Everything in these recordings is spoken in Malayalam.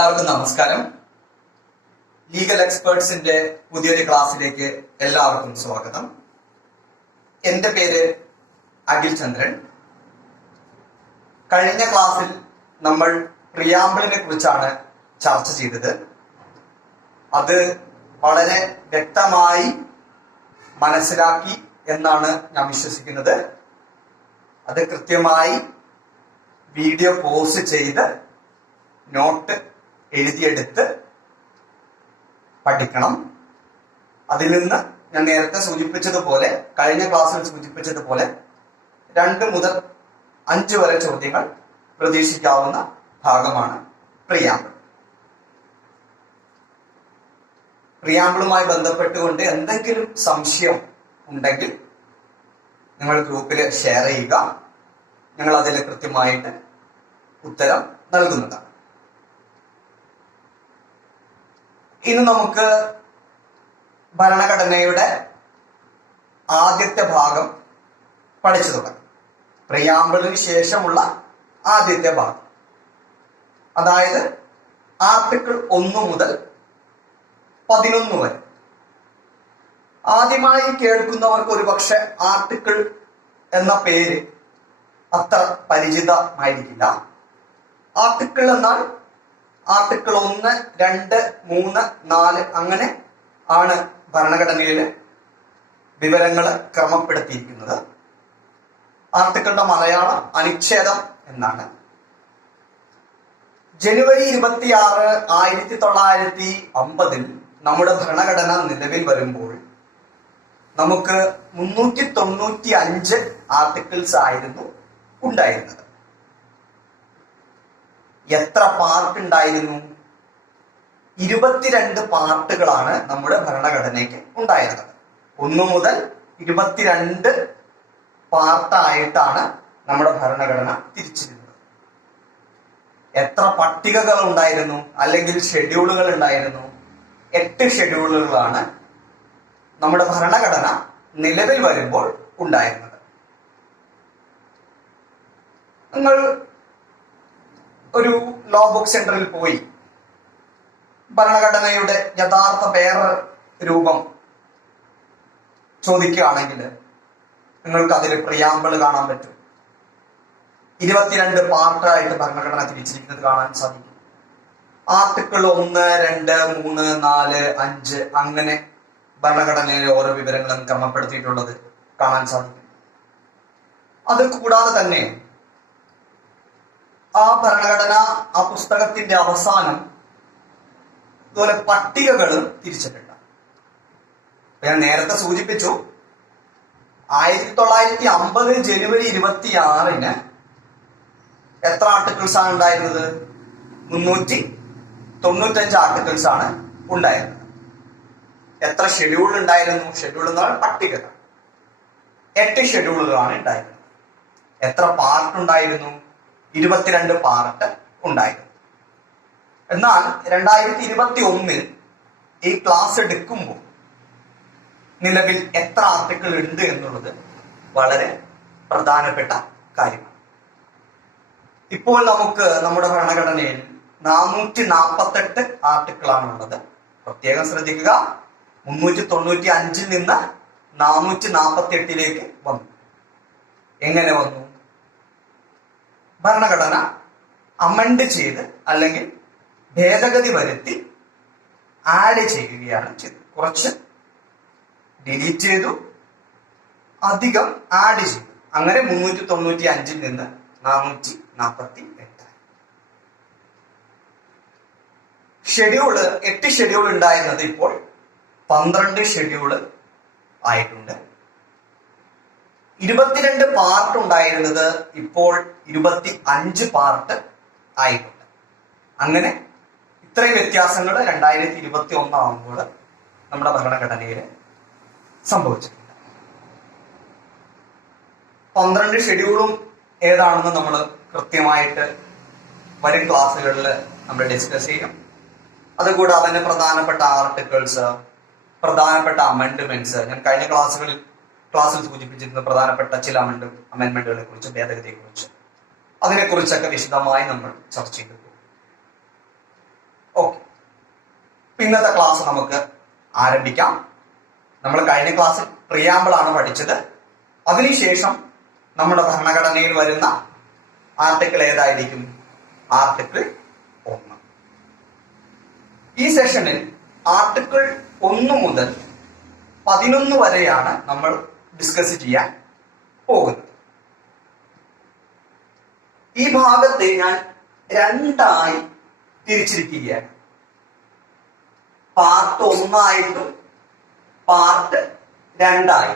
എല്ലാവർക്കും നമസ്കാരം. ലീഗൽ എക്സ്പേർട്സിന്റെ പുതിയൊരു ക്ലാസ്സിലേക്ക് എല്ലാവർക്കും സ്വാഗതം. എന്റെ പേര് അഖിൽ ചന്ദ്രൻ. കഴിഞ്ഞ ക്ലാസ്സിൽ നമ്മൾ പ്രിയാമ്പിളിനെ കുറിച്ചാണ് ചർച്ച ചെയ്തത്. അത് വളരെ വ്യക്തമായി മനസ്സിലാക്കി എന്നാണ് ഞാൻ വിശ്വസിക്കുന്നത്. അത് കൃത്യമായി വീഡിയോ പോസ്റ്റ് ചെയ്ത് നോട്ട് എഴുതിയെടുത്ത് പഠിക്കണം. അതിൽ നിന്ന് ഞാൻ നേരത്തെ സൂചിപ്പിച്ചതുപോലെ, കഴിഞ്ഞ ക്ലാസ്സിൽ സൂചിപ്പിച്ചതുപോലെ 2 മുതൽ 5 വരെ ചോദ്യങ്ങൾ പ്രതീക്ഷിക്കാവുന്ന ഭാഗമാണ് പ്രിയാമ്പിൾ. പ്രിയാമ്പിളുമായി ബന്ധപ്പെട്ടുകൊണ്ട് എന്തെങ്കിലും സംശയം ഉണ്ടെങ്കിൽ നിങ്ങൾ ഗ്രൂപ്പിൽ ഷെയർ ചെയ്യുക. ഞങ്ങൾ അതിൽ കൃത്യമായിട്ട് ഉത്തരം നൽകുന്നതാണ്. ഇന്ന് നമുക്ക് ഭരണഘടനയുടെ ആദ്യത്തെ ഭാഗം പഠിച്ചു തുടങ്ങാം. പ്രിയാമ്പിളിന് ശേഷമുള്ള ആദ്യത്തെ ഭാഗം, അതായത് ആർട്ടിക്കിൾ 1 മുതൽ 11 വരെ. ആദ്യമായി കേൾക്കുന്നവർക്ക് ഒരു പക്ഷെ ആർട്ടിക്കിൾ എന്ന പേര് അത്ര പരിചിതമായിരിക്കില്ല. ആർട്ടിക്കിൾ എന്നാൽ ആർട്ടിക്കിൾ 1, 2, 3, 4 അങ്ങനെ ആണ് ഭരണഘടനയിലെ വിവരങ്ങൾ ക്രമപ്പെടുത്തിയിരിക്കുന്നത്. ആർട്ടിക്കിളിന്റെ മലയാളം അനുച്ഛേദം എന്നാണ്. ജനുവരി 26, 1950 നമ്മുടെ ഭരണഘടന നിലവിൽ വരുമ്പോൾ നമുക്ക് 395 ആർട്ടിക്കിൾസ് ആയിരുന്നു ഉണ്ടായിരുന്നത്. എത്ര പാർട്ട് ഉണ്ടായിരുന്നു? 22 പാർട്ടുകളാണ് നമ്മുടെ ഭരണഘടനയ്ക്ക് ഉണ്ടായിരുന്നത്. 1 മുതൽ 22 പാർട്ടായിട്ടാണ് നമ്മുടെ ഭരണഘടന തിരിച്ചിരുന്നത്. എത്ര പട്ടികകൾ ഉണ്ടായിരുന്നു, അല്ലെങ്കിൽ ഷെഡ്യൂളുകൾ ഉണ്ടായിരുന്നു? 8 ഷെഡ്യൂളുകളാണ് നമ്മുടെ ഭരണഘടന നിലവിൽ വരുമ്പോൾ ഉണ്ടായിരുന്നത്. നിങ്ങൾ ഒരു ലോ ബുക്ക് സെന്ററിൽ പോയി ഭരണഘടനയുടെ യഥാർത്ഥ പേര് രൂപം ചോദിക്കുകയാണെങ്കിൽ നിങ്ങൾക്ക് അതിൽ പ്രിയാമ്പിൾ കാണാൻ പറ്റും. 22 പാർട്ടായിട്ട് ഭരണഘടന തിരിച്ചിരിക്കുന്നത് കാണാൻ സാധിക്കും. ആർട്ടിക്കിൾ 1, 2, 3, 4, 5 അങ്ങനെ ഭരണഘടനയിലെ ഓരോ വിവരങ്ങളും ക്രമപ്പെടുത്തിയിട്ടുള്ളത് കാണാൻ സാധിക്കും. അത് കൂടാതെ തന്നെ ആ ഭരണഘടന, ആ പുസ്തകത്തിന്റെ അവസാനം ഇതുപോലെ പട്ടികകൾ തിരിച്ചിട്ടുണ്ട്. ഞാൻ നേരത്തെ സൂചിപ്പിച്ചു, 1950 ജനുവരി 26 എത്ര ആർട്ടിക്കിൾസ് ആണ് ഉണ്ടായിരുന്നത്? 395 ആർട്ടിക്കിൾസ് ആണ് ഉണ്ടായിരുന്നത്. എത്ര ഷെഡ്യൂൾ ഉണ്ടായിരുന്നു? ഷെഡ്യൂൾ എന്നാൽ പട്ടികകൾ. 8 ഷെഡ്യൂളുകളാണ് ഉണ്ടായിരുന്നത്. എത്ര പാർട്ട് ഉണ്ടായിരുന്നു? 22 പാർട്ട് ഉണ്ടായിരുന്നു. എന്നാൽ 2021 ഈ ക്ലാസ് എടുക്കുമ്പോൾ നിലവിൽ എത്ര ആർട്ടിക്കിൾ ഉണ്ട് എന്നുള്ളത് വളരെ പ്രധാനപ്പെട്ട കാര്യമാണ്. ഇപ്പോൾ നമുക്ക് നമ്മുടെ ഭരണഘടനയിൽ 448 ആർട്ടിക്കിളാണ് ഉള്ളത്. പ്രത്യേകം ശ്രദ്ധിക്കുക, 395 നിന്ന് 448 വന്നു. എങ്ങനെ വന്നു? ഭരണഘടന അമെൻഡ് ചെയ്ത് അല്ലെങ്കിൽ ഭേദഗതി വരുത്തി ആഡ് ചെയ്യുകയാണ് ചെയ്തത്. കുറച്ച് ഡിലീറ്റ് ചെയ്തു, അധികം ആഡ് ചെയ്തു. അങ്ങനെ 395 നിന്ന് 448. ഷെഡ്യൂള് 8 ഷെഡ്യൂൾ ഉണ്ടായിരുന്നത് ഇപ്പോൾ 12 ഷെഡ്യൂള് ആയിട്ടുണ്ട്. 22 പാർട്ട് ഉണ്ടായിരുന്നത് ഇപ്പോൾ 25 പാർട്ട് ആയിട്ടുണ്ട്. അങ്ങനെ ഇത്രയും വ്യത്യാസങ്ങൾ 2021 ആകുമ്പോൾ നമ്മുടെ ഭരണഘടനയിൽ സംഭവിച്ചിട്ടുണ്ട്. 12 ഷെഡ്യൂളും ഏതാണെന്ന് നമ്മൾ കൃത്യമായിട്ട് വരും ക്ലാസ്സുകളിൽ നമ്മൾ ഡിസ്കസ് ചെയ്യും. അതുകൂടാതെ തന്നെ പ്രധാനപ്പെട്ട ആർട്ടിക്കിൾസ്, പ്രധാനപ്പെട്ട അമെൻഡ്മെന്റ്സ്, ഞാൻ കഴിഞ്ഞ ക്ലാസ്സിൽ സൂചിപ്പിച്ചിരുന്ന പ്രധാനപ്പെട്ട ചില അമെൻഡ്മെന്റുകളെ കുറിച്ച്, ഭേദഗതിയെ കുറിച്ച്, അതിനെക്കുറിച്ചൊക്കെ വിശദമായി നമ്മൾ ചർച്ച ചെയ്തു. ഇന്നത്തെ ക്ലാസ് നമുക്ക് ആരംഭിക്കാം. നമ്മൾ കഴിഞ്ഞ ക്ലാസ്സിൽ പ്രിയാമ്പിൾ ആണ് പഠിച്ചത്. അതിനുശേഷം നമ്മുടെ ഭരണഘടനയിൽ വരുന്ന ആർട്ടിക്കിൾ ഏതായിരിക്കും? ആർട്ടിക്കിൾ 1. ഈ സെഷനിൽ ആർട്ടിക്കിൾ 1 മുതൽ 11 വരെയാണ് നമ്മൾ ഡിസ്കസ് ചെയ്യാൻ പോകുന്നത്. ഈ ഭാഗത്തെ ഞാൻ രണ്ടായി തിരിച്ചിരിക്കുകയാണ്. Part 1 part 2.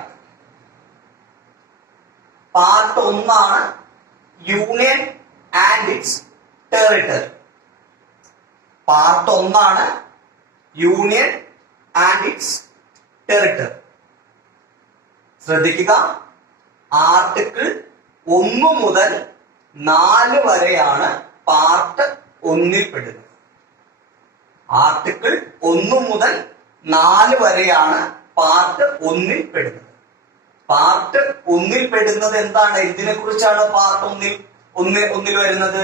Part 1 union and its territory. Part 1 union and its territory. ശ്രദ്ധിക്കുക, ആർട്ടിക്കിൾ 1 മുതൽ 4 വരെയാണ് പാർട്ട് 1 പെടുന്നത്. ആർട്ടിക്കിൾ 1 മുതൽ 4 വരെയാണ് പാർട്ട് 1 പെടുന്നത്. പാർട്ട് 1 പെടുന്നത് എന്താണ്? ഇതിനെ കുറിച്ചാണ് പാർട്ട് 1 വരുന്നത്.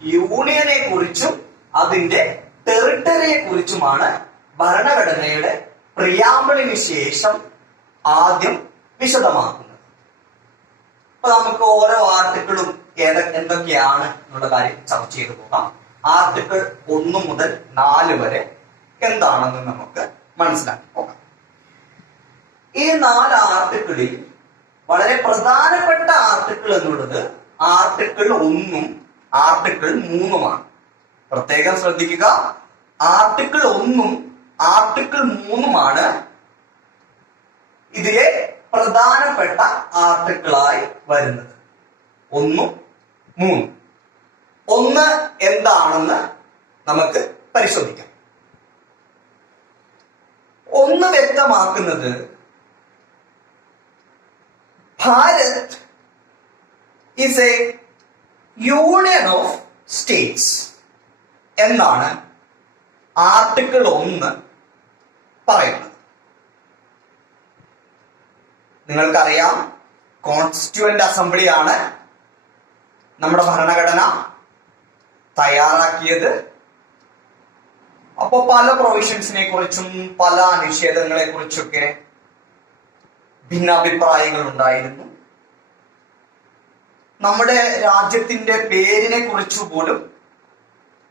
യൂണിയനെ കുറിച്ചും അതിന്റെ ടെറിട്ടറിയെ കുറിച്ചുമാണ് ഭരണഘടനയുടെ പ്രിയാമ്പിളിന് ശേഷം ആദ്യം വിശദമാക്കുന്നത്. അപ്പൊ നമുക്ക് ഓരോ ആർട്ടിക്കിളും എന്തൊക്കെയാണ് എന്നുള്ള കാര്യം ചർച്ച ചെയ്തു പോകാം. ആർട്ടിക്കിൾ 1 മുതൽ 4 വരെ എന്താണെന്ന് നമുക്ക് മനസ്സിലാക്കി പോകാം. ഈ 4 ആർട്ടിക്കിളിൽ വളരെ പ്രധാനപ്പെട്ട ആർട്ടിക്കിൾ എന്നുള്ളത് ആർട്ടിക്കിൾ 1 ആർട്ടിക്കിൾ 3 പ്രത്യേകം ശ്രദ്ധിക്കുക. ആർട്ടിക്കിൾ 1 ആർട്ടിക്കിൾ 3 ഇതിലെ പ്രധാനപ്പെട്ട ആർട്ടിക്കിളായി വരുന്നത്. 1, 3. 1 എന്താണെന്ന് നമുക്ക് പരിശോധിക്കാം. 1 വ്യക്തമാക്കുന്നത് Bharat is A union of States എന്നാണ് ആർട്ടിക്കിൾ 1 പറയുന്നത്. നിങ്ങൾക്കറിയാം, കോൺസ്റ്റിറ്റ്യൂവന്റ് അസംബ്ലിയാണ് നമ്മുടെ ഭരണഘടന തയ്യാറാക്കിയത്. അപ്പോൾ പല പ്രൊവിഷൻസിനെ കുറിച്ചും പല നിഷേധങ്ങളെ കുറിച്ചൊക്കെ ഭിന്നാഭിപ്രായങ്ങൾ ഉണ്ടായിരുന്നു. നമ്മുടെ രാജ്യത്തിന്റെ പേരിനെ കുറിച്ചു പോലും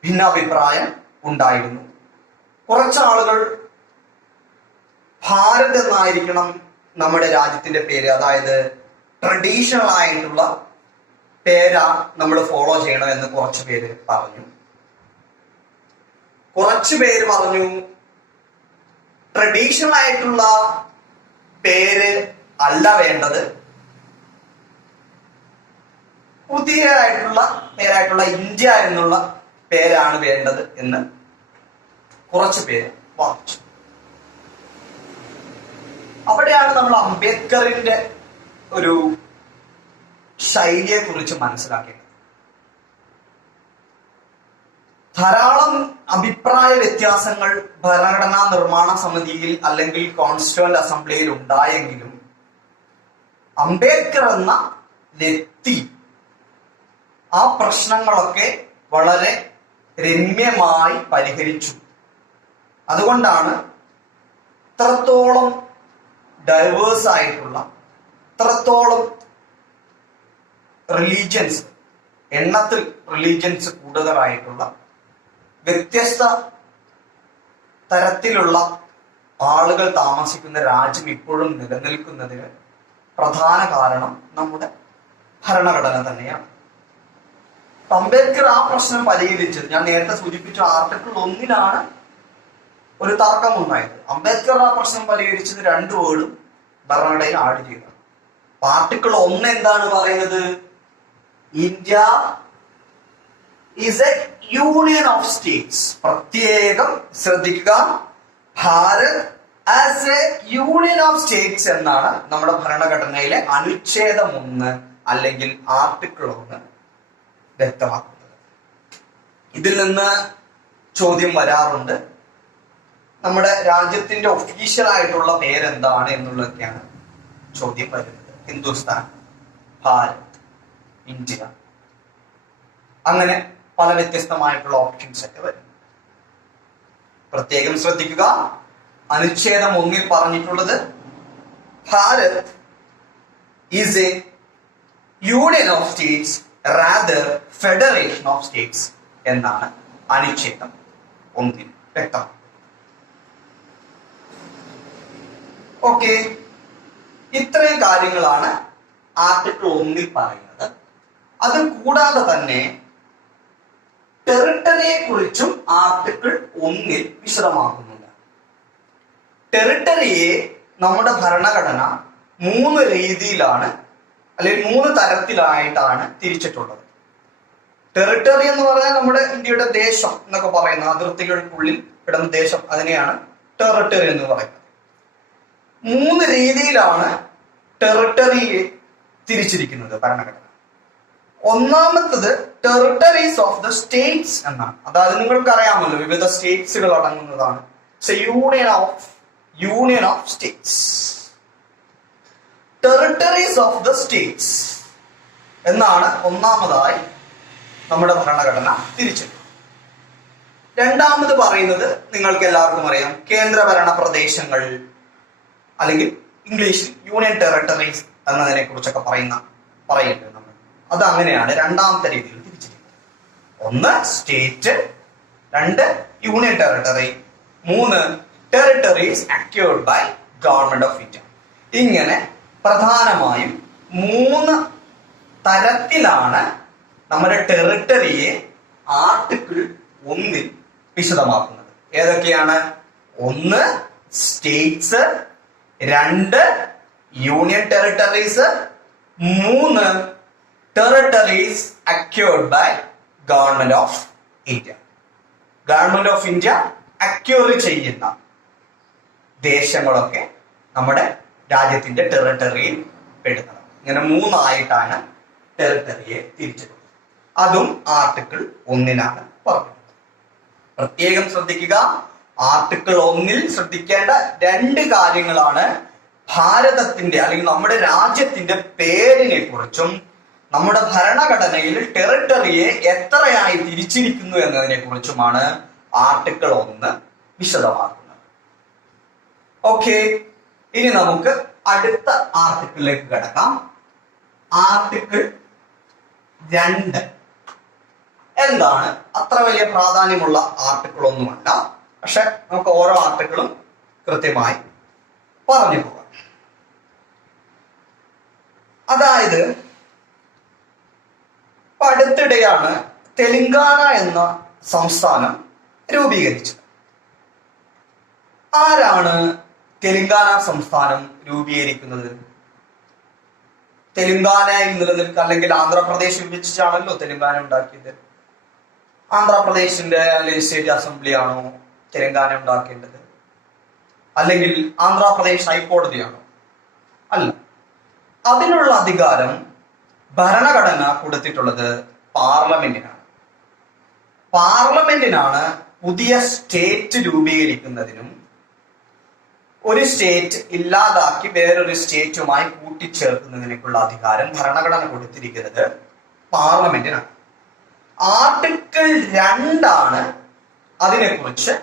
ഭിന്നാഭിപ്രായം ഉണ്ടായിരുന്നു. കുറച്ചാളുകൾ ഭാരത് എന്നായിരിക്കണം നമ്മുടെ രാജ്യത്തിന്റെ പേര്, അതായത് ട്രഡീഷണൽ ആയിട്ടുള്ള പേരാ നമ്മൾ ഫോളോ ചെയ്യണം എന്ന് കുറച്ചു പേര് പറഞ്ഞു. കുറച്ചു പേര് പറഞ്ഞു ട്രഡീഷണൽ ആയിട്ടുള്ള പേര് അല്ല വേണ്ടത്, പുതിയതായിട്ടുള്ള പേരായിട്ടുള്ള ഇന്ത്യ എന്നുള്ള പേരാണ് വേണ്ടത് എന്ന് കുറച്ചു പേര് വാദിച്ചു. അവിടെയാണ് നമ്മൾ അംബേദ്കറിന്റെ ഒരു ശൈലിയെ കുറിച്ച് മനസ്സിലാക്കേണ്ടത്. ധാരാളം അഭിപ്രായ വ്യത്യാസങ്ങൾ ഭരണഘടനാ നിർമ്മാണ സമിതിയിൽ അല്ലെങ്കിൽ കോൺസ്റ്റിറ്റ്യൂവന്റ് അസംബ്ലിയിൽ ഉണ്ടായെങ്കിലും അംബേദ്കർ എന്ന വ്യക്തി ആ പ്രശ്നങ്ങളൊക്കെ വളരെ രമ്യമായി പരിഹരിച്ചു. അതുകൊണ്ടാണ് ഇത്രത്തോളം ഡൈവേഴ്സ് ആയിട്ടുള്ള, ഇത്രത്തോളം റിലീജിയൻസ്, എണ്ണത്തിൽ റിലീജിയൻസ് കൂടുതലായിട്ടുള്ള വ്യത്യസ്ത തരത്തിലുള്ള ആളുകൾ താമസിക്കുന്ന രാജ്യം ഇപ്പോഴും നിലനിൽക്കുന്നതിന് പ്രധാന കാരണം നമ്മുടെ ഭരണഘടന തന്നെയാണ്. അംബേദ്കർ ആ പ്രശ്നം പരിഹരിച്ചത് ഞാൻ നേരത്തെ സൂചിപ്പിച്ച ആർട്ടിക്കിൾ 1 ഒരു തർക്കമുണ്ടായത്. അംബേദ്കർ ആ പ്രശ്നം പരിഹരിച്ചത് 2 വേർഡും ഭരണഘടനയിൽ ആഡ് ചെയ്തതാണ്. ആർട്ടിക്കിൾ 1 എന്താണ് പറയുന്നത്? India is A union of States. പ്രത്യേകം ശ്രദ്ധിക്കുക, Bharat as A union of States എന്നാണ് നമ്മുടെ ഭരണഘടനയിലെ അനുച്ഛേദം 1 അല്ലെങ്കിൽ ആർട്ടിക്കിൾ 1 വ്യക്തമാക്കുന്നത്. ഇതിൽ നിന്ന് ചോദ്യം വരാറുണ്ട്, നമ്മുടെ രാജ്യത്തിന്റെ ഒഫീഷ്യൽ ആയിട്ടുള്ള പേരെന്താണ് എന്നുള്ളതൊക്കെയാണ് ചോദ്യം വരുന്നത്. ഹിന്ദുസ്ഥാൻ, ഭാരത്, ഇന്ത്യ, അങ്ങനെ പല വ്യത്യസ്തമായിട്ടുള്ള ഓപ്ഷൻസ് ഒക്കെ വരും. പ്രത്യേകം ശ്രദ്ധിക്കുക, അനുച്ഛേദം 1 പറഞ്ഞിട്ടുള്ളത് Bharat is A union of States rather federation of States എന്നാണ് അനുച്ഛേദം 1 വ്യക്തം. ഓക്കെ, ഇത്രയും കാര്യങ്ങളാണ് ആർട്ടിക്കിൾ 1 പറയുന്നത്. അത് കൂടാതെ തന്നെ ടെറിട്ടറിയെ കുറിച്ചും ആർട്ടിക്കിൾ 1 വിശദമാക്കുന്നുണ്ട്. ടെറിട്ടറിയെ നമ്മുടെ ഭരണഘടന 3 രീതിയിലാണ് അല്ലെങ്കിൽ 3 തരത്തിലായിട്ടാണ് തിരിച്ചിട്ടുള്ളത്. ടെറിട്ടറി എന്ന് പറഞ്ഞാൽ നമ്മുടെ ഇന്ത്യയുടെ ദേശം എന്നൊക്കെ പറയുന്ന അതിർത്തികൾക്കുള്ളിൽ കിടന്ന ദേശം, അതിനെയാണ് ടെറിട്ടറി എന്ന് പറയുന്നത്. 3 രീതിയിലാണ് ടെറിട്ടറിയെ തിരിച്ചിരിക്കുന്നത് ഭരണഘടന. ഒന്നാമത്തത് ടെറിട്ടറീസ് ഓഫ് ദ സ്റ്റേറ്റ്സ് എന്നാണ്. അതായത് നിങ്ങൾക്ക് അറിയാമല്ലോ, വിവിധ സ്റ്റേറ്റ്സുകൾ അടങ്ങുന്നതാണ്. Union of States. Territories of the States എന്നാണ് ഒന്നാമതായി നമ്മുടെ ഭരണഘടന തിരിച്ചത്. രണ്ടാമത് പറയുന്നത് നിങ്ങൾക്ക് എല്ലാവർക്കും അറിയാം, കേന്ദ്രഭരണ പ്രദേശങ്ങൾ, അല്ലെങ്കിൽ ഇംഗ്ലീഷിൽ യൂണിയൻ ടെറിട്ടറീസ് എന്നതിനെ കുറിച്ചൊക്കെ പറയുന്നുണ്ട് നമ്മൾ. അത് അങ്ങനെയാണ് രണ്ടാമത്തെ രീതിയിൽ തിരിച്ചിരിക്കുന്നത്. 1 state, 2 union territory, 3 territories acquired by government of India. ഇങ്ങനെ പ്രധാനമായും 3 തരത്തിലാണ് നമ്മുടെ ടെറിട്ടറിയെ ആർട്ടിക്കിൾ 1 വിശദമാക്കുന്നത്. ഏതൊക്കെയാണ്? 1 states, 2 union territories, 3 territories acquired by government of India. Government of India acquire ചെയ്യുന്ന ദേശങ്ങളൊക്കെ നമ്മുടെ രാജ്യത്തിന്റെ ടെറിട്ടറിയിൽ പെടുന്നത്. ഇങ്ങനെ 3 ആയിട്ടാണ് ടെറിട്ടറിയെ തിരിച്ചിട്ടുള്ളത്. അതും ആർട്ടിക്കിൾ 1 പറഞ്ഞത്. പ്രത്യേകം ശ്രദ്ധിക്കുക, ആർട്ടിക്കിൾ 1 ശ്രദ്ധിക്കേണ്ട 2 കാര്യങ്ങളാണ് ഭാരതത്തിന്റെ അല്ലെങ്കിൽ നമ്മുടെ രാജ്യത്തിന്റെ പേരിനെ കുറിച്ചും നമ്മുടെ ഭരണഘടനയിൽ ടെറിട്ടറിയെ എത്രയായി തിരിച്ചിരിക്കുന്നു എന്നതിനെ കുറിച്ചുമാണ് ആർട്ടിക്കിൾ 1 വിശദമാക്കുന്നത്. ഓക്കെ, ഇനി നമുക്ക് അടുത്ത ആർട്ടിക്കിളിലേക്ക് കിടക്കാം. ആർട്ടിക്കിൾ 2 എന്താണ്? അത്ര വലിയ പ്രാധാന്യമുള്ള ആർട്ടിക്കിൾ ഒന്നുമല്ല, പക്ഷെ നമുക്ക് ഓരോ ആർട്ടിക്കിളും കൃത്യമായി പറഞ്ഞു പോകാം. അതായത് അടുത്തിടെയാണ് തെലങ്കാന എന്ന സംസ്ഥാനം രൂപീകരിച്ചത്. ആരാണ് തെലങ്കാന സംസ്ഥാനം രൂപീകരിക്കുന്നത്? തെലങ്കാനയിൽ നിലനിൽക്കുക, അല്ലെങ്കിൽ ആന്ധ്രാപ്രദേശ് വിഭജിച്ചാണല്ലോ തെലങ്കാന ഉണ്ടാക്കിയത്. ആന്ധ്രാപ്രദേശിന്റെ ലെജിസ്ലേറ്റീവ് അസംബ്ലിയാണോ തെലങ്കാന ഉണ്ടാക്കേണ്ടത്? അല്ലെങ്കിൽ ആന്ധ്രാപ്രദേശ് ഹൈക്കോടതിയാണോ? അല്ല. അതിനുള്ള അധികാരം ഭരണഘടന കൊടുത്തിട്ടുള്ളത് പാർലമെന്റിനാണ്. പാർലമെന്റിനാണ് പുതിയ സ്റ്റേറ്റ് രൂപീകരിക്കുന്നതിനും ഒരു സ്റ്റേറ്റ് ഇല്ലാതാക്കി വേറൊരു സ്റ്റേറ്റുമായി കൂട്ടിച്ചേർക്കുന്നതിനേക്കുള്ള അധികാരം ഭരണഘടന കൊടുത്തിരിക്കുന്നത് പാർലമെന്റിനാണ്. ആർട്ടിക്കിൾ 2 അതിനെക്കുറിച്ച്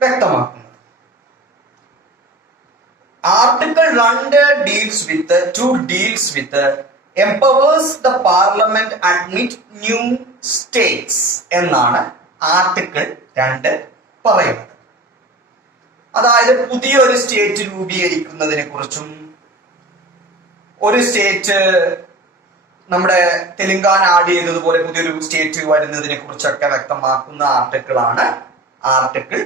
വ്യക്തമാക്കുന്നത്. Article 2 deals with empowers the parliament admit new states എന്നാണ് ആർട്ടിക്കിൾ 2 പറയുന്നത്. അതായത് പുതിയൊരു സ്റ്റേറ്റ് രൂപീകരിക്കുന്നതിനെ കുറിച്ചും ഒരു സ്റ്റേറ്റ് നമ്മുടെ തെലങ്കാന ആഡ് ചെയ്തതുപോലെ പുതിയൊരു സ്റ്റേറ്റ് വരുന്നതിനെ കുറിച്ചൊക്കെ വ്യക്തമാക്കുന്ന ആർട്ടിക്കിളാണ് ആർട്ടിക്കിൾ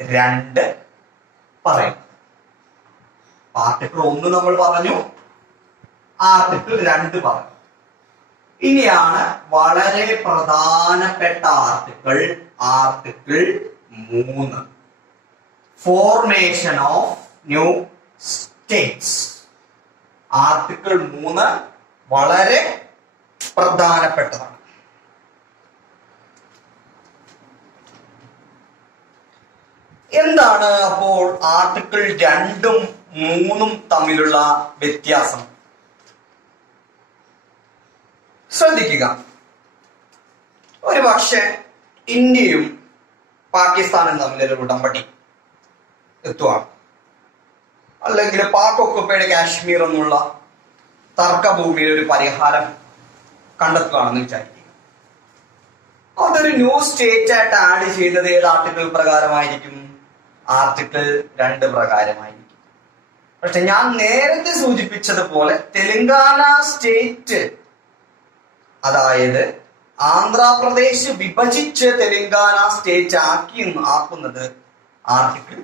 2 പറയുന്നത്. ആർട്ടിക്കിൾ 1 നമ്മൾ പറഞ്ഞു, ആർട്ടിക്കിൾ 2 പറഞ്ഞു. ഇനിയാണ് വളരെ പ്രധാനപ്പെട്ട article 3, formation of new States. Article 3 വളരെ പ്രധാനപ്പെട്ടതാണ്. എന്താണ് അപ്പോൾ ആർട്ടിക്കിൾ 2ഉം 3ഉം തമ്മിലുള്ള വ്യത്യാസം? ശ്രദ്ധിക്കുക. ഒരു പക്ഷെ ഇന്ത്യയും പാകിസ്ഥാനും തമ്മിലൊരു ഉടമ്പടി എത്തുകയാണ്, അല്ലെങ്കിൽ പാക് ഒക്കുപ്പൈഡ് കാശ്മീർ എന്നുള്ള തർക്കഭൂമിയിൽ ഒരു പരിഹാരം കണ്ടെത്തുകയാണെന്ന് വിചാരിക്കുക. അതൊരു ന്യൂ സ്റ്റേറ്റ് ആയിട്ട് ആഡ് ചെയ്യുന്നത് ഏത് ആർട്ടിക്കിൾ പ്രകാരമായിരിക്കും? ആർട്ടിക്കിൾ 2 പ്രകാരമായിരിക്കും. പക്ഷെ ഞാൻ നേരത്തെ സൂചിപ്പിച്ചതുപോലെ തെലങ്കാന സ്റ്റേറ്റ്, അതായത് ആന്ധ്രാപ്രദേശ് വിഭജിച്ച് തെലങ്കാന സ്റ്റേറ്റ് ആക്കുന്നത് ആർട്ടിക്കിൾ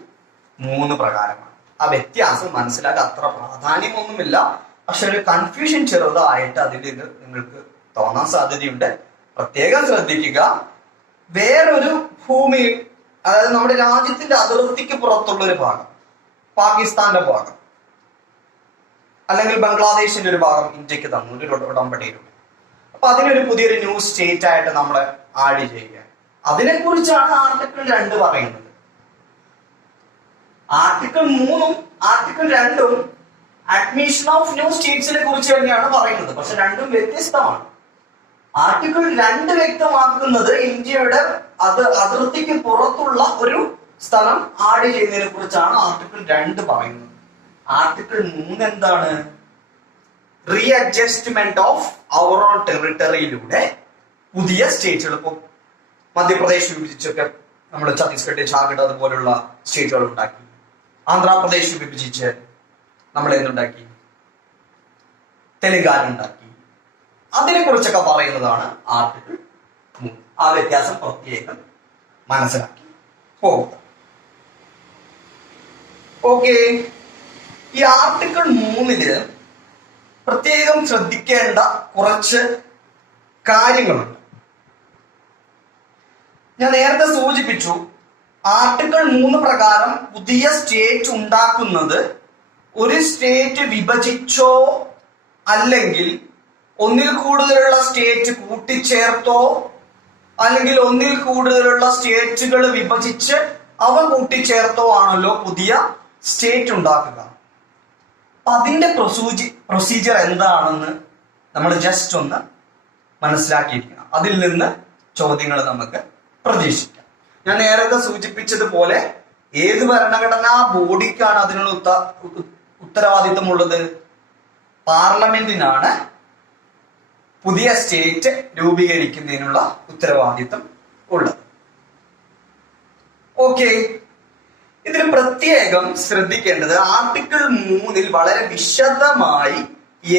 3 പ്രകാരമാണ്. ആ വ്യത്യാസം മനസ്സിലാക്കാൻ അത്ര പ്രാധാന്യമൊന്നുമില്ല, പക്ഷെ ഒരു കൺഫ്യൂഷൻ ചെറുതായിട്ട് അതിൽ ഇത് നിങ്ങൾക്ക് തോന്നാൻ സാധ്യതയുണ്ട്. പ്രത്യേകം ശ്രദ്ധിക്കുക, വേറൊരു ഭൂമി, അതായത് നമ്മുടെ രാജ്യത്തിന്റെ അതിർത്തിക്ക് പുറത്തുള്ള ഒരു ഭാഗം, പാകിസ്ഥാന്റെ ഭാഗം അല്ലെങ്കിൽ ബംഗ്ലാദേശിന്റെ ഒരു ഭാഗം ഇന്ത്യക്ക് തന്നു ഒരു ഉടമ്പടിയിലൂടെ. അപ്പൊ അതിനൊരു പുതിയൊരു ന്യൂ സ്റ്റേറ്റ് ആയിട്ട് നമ്മൾ ആഡ് ചെയ്യുക. അതിനെക്കുറിച്ചാണ് ആർട്ടിക്കിൾ 2 പറയുന്നത്. ആർട്ടിക്കിൾ 3ഉം ആർട്ടിക്കിൾ 2ഉം അഡ്മിഷൻ ഓഫ് ന്യൂ സ്റ്റേറ്റ്സിനെ കുറിച്ച് തന്നെയാണ് പറയുന്നത്, പക്ഷെ രണ്ടും വ്യത്യസ്തമാണ്. ആർട്ടിക്കിൾ 2 വ്യക്തമാക്കുന്നത് ഇന്ത്യയുടെ അതിർത്തിക്ക് പുറത്തുള്ള ഒരു സ്ഥലം ആഡ് ചെയ്യുന്നതിനെ കുറിച്ചാണ് ആർട്ടിക്കിൾ 2 പറയുന്നത്. ആർട്ടിക്കിൾ 3 എന്താണ്? റീഅഡ്ജസ്റ്റ്മെന്റ് ഓഫ് അവർ ഓൺ ടെറിട്ടറിയിലൂടെ പുതിയ സ്റ്റേറ്റുകൾ, ഇപ്പോൾ മധ്യപ്രദേശ് വിഭജിച്ചൊക്കെ നമ്മൾ ഛത്തീസ്ഗഡ്, ഝാർഖണ്ഡ് അതുപോലുള്ള സ്റ്റേറ്റുകൾ ഉണ്ടാക്കി. ആന്ധ്രാപ്രദേശ് വിഭജിച്ച് നമ്മൾ എന്തുണ്ടാക്കി? തെലങ്കാന ഉണ്ടാക്കി. അതിനെ കുറിച്ചൊക്കെ പറയുന്നതാണ് ആർട്ടിക്കിൾ 3. ആ വ്യത്യാസം പ്രത്യേകം മനസ്സിലാക്കി പോകുക. ഓക്കെ, ഈ ആർട്ടിക്കിൾ 3 പ്രത്യേകം ശ്രദ്ധിക്കേണ്ട കുറച്ച് കാര്യങ്ങളുണ്ട്. ഞാൻ നേരത്തെ സൂചിപ്പിച്ചു, ആർട്ടിക്കിൾ 3 പ്രകാരം പുതിയ സ്റ്റേറ്റ് ഉണ്ടാക്കുന്നത് ഒരു സ്റ്റേറ്റ് വിഭജിച്ചോ അല്ലെങ്കിൽ ഒന്നിൽ കൂടുതലുള്ള സ്റ്റേറ്റ് കൂട്ടിച്ചേർത്തോ അല്ലെങ്കിൽ ഒന്നിൽ കൂടുതലുള്ള സ്റ്റേറ്റുകൾ വിഭജിച്ച് അവ കൂട്ടിച്ചേർത്തോ ആണല്ലോ പുതിയ സ്റ്റേറ്റ് ഉണ്ടാക്കുക. അതിന്റെ പ്രൊസീജിയർ എന്താണെന്ന് നമ്മൾ ജസ്റ്റ് ഒന്ന് മനസ്സിലാക്കിയിരിക്കണം. അതിൽ നിന്ന് ചോദ്യങ്ങൾ നമുക്ക് പ്രതീക്ഷിക്കാം. ഞാൻ നേരത്തെ സൂചിപ്പിച്ചതുപോലെ ഏത് ഭരണഘടനാ ബോഡിക്കാണ് അതിനുള്ള ഉത്തരവാദിത്വമുള്ളത്? പാർലമെന്റിനാണ് പുതിയ സ്റ്റേറ്റ് രൂപീകരിക്കുന്നതിനുള്ള ഉത്തരവാദിത്വം ഉള്ളത്. ഓക്കെ, ഇതിൽ പ്രത്യേകം ശ്രദ്ധിക്കേണ്ടത് ആർട്ടിക്കിൾ 3 വളരെ വിശദമായി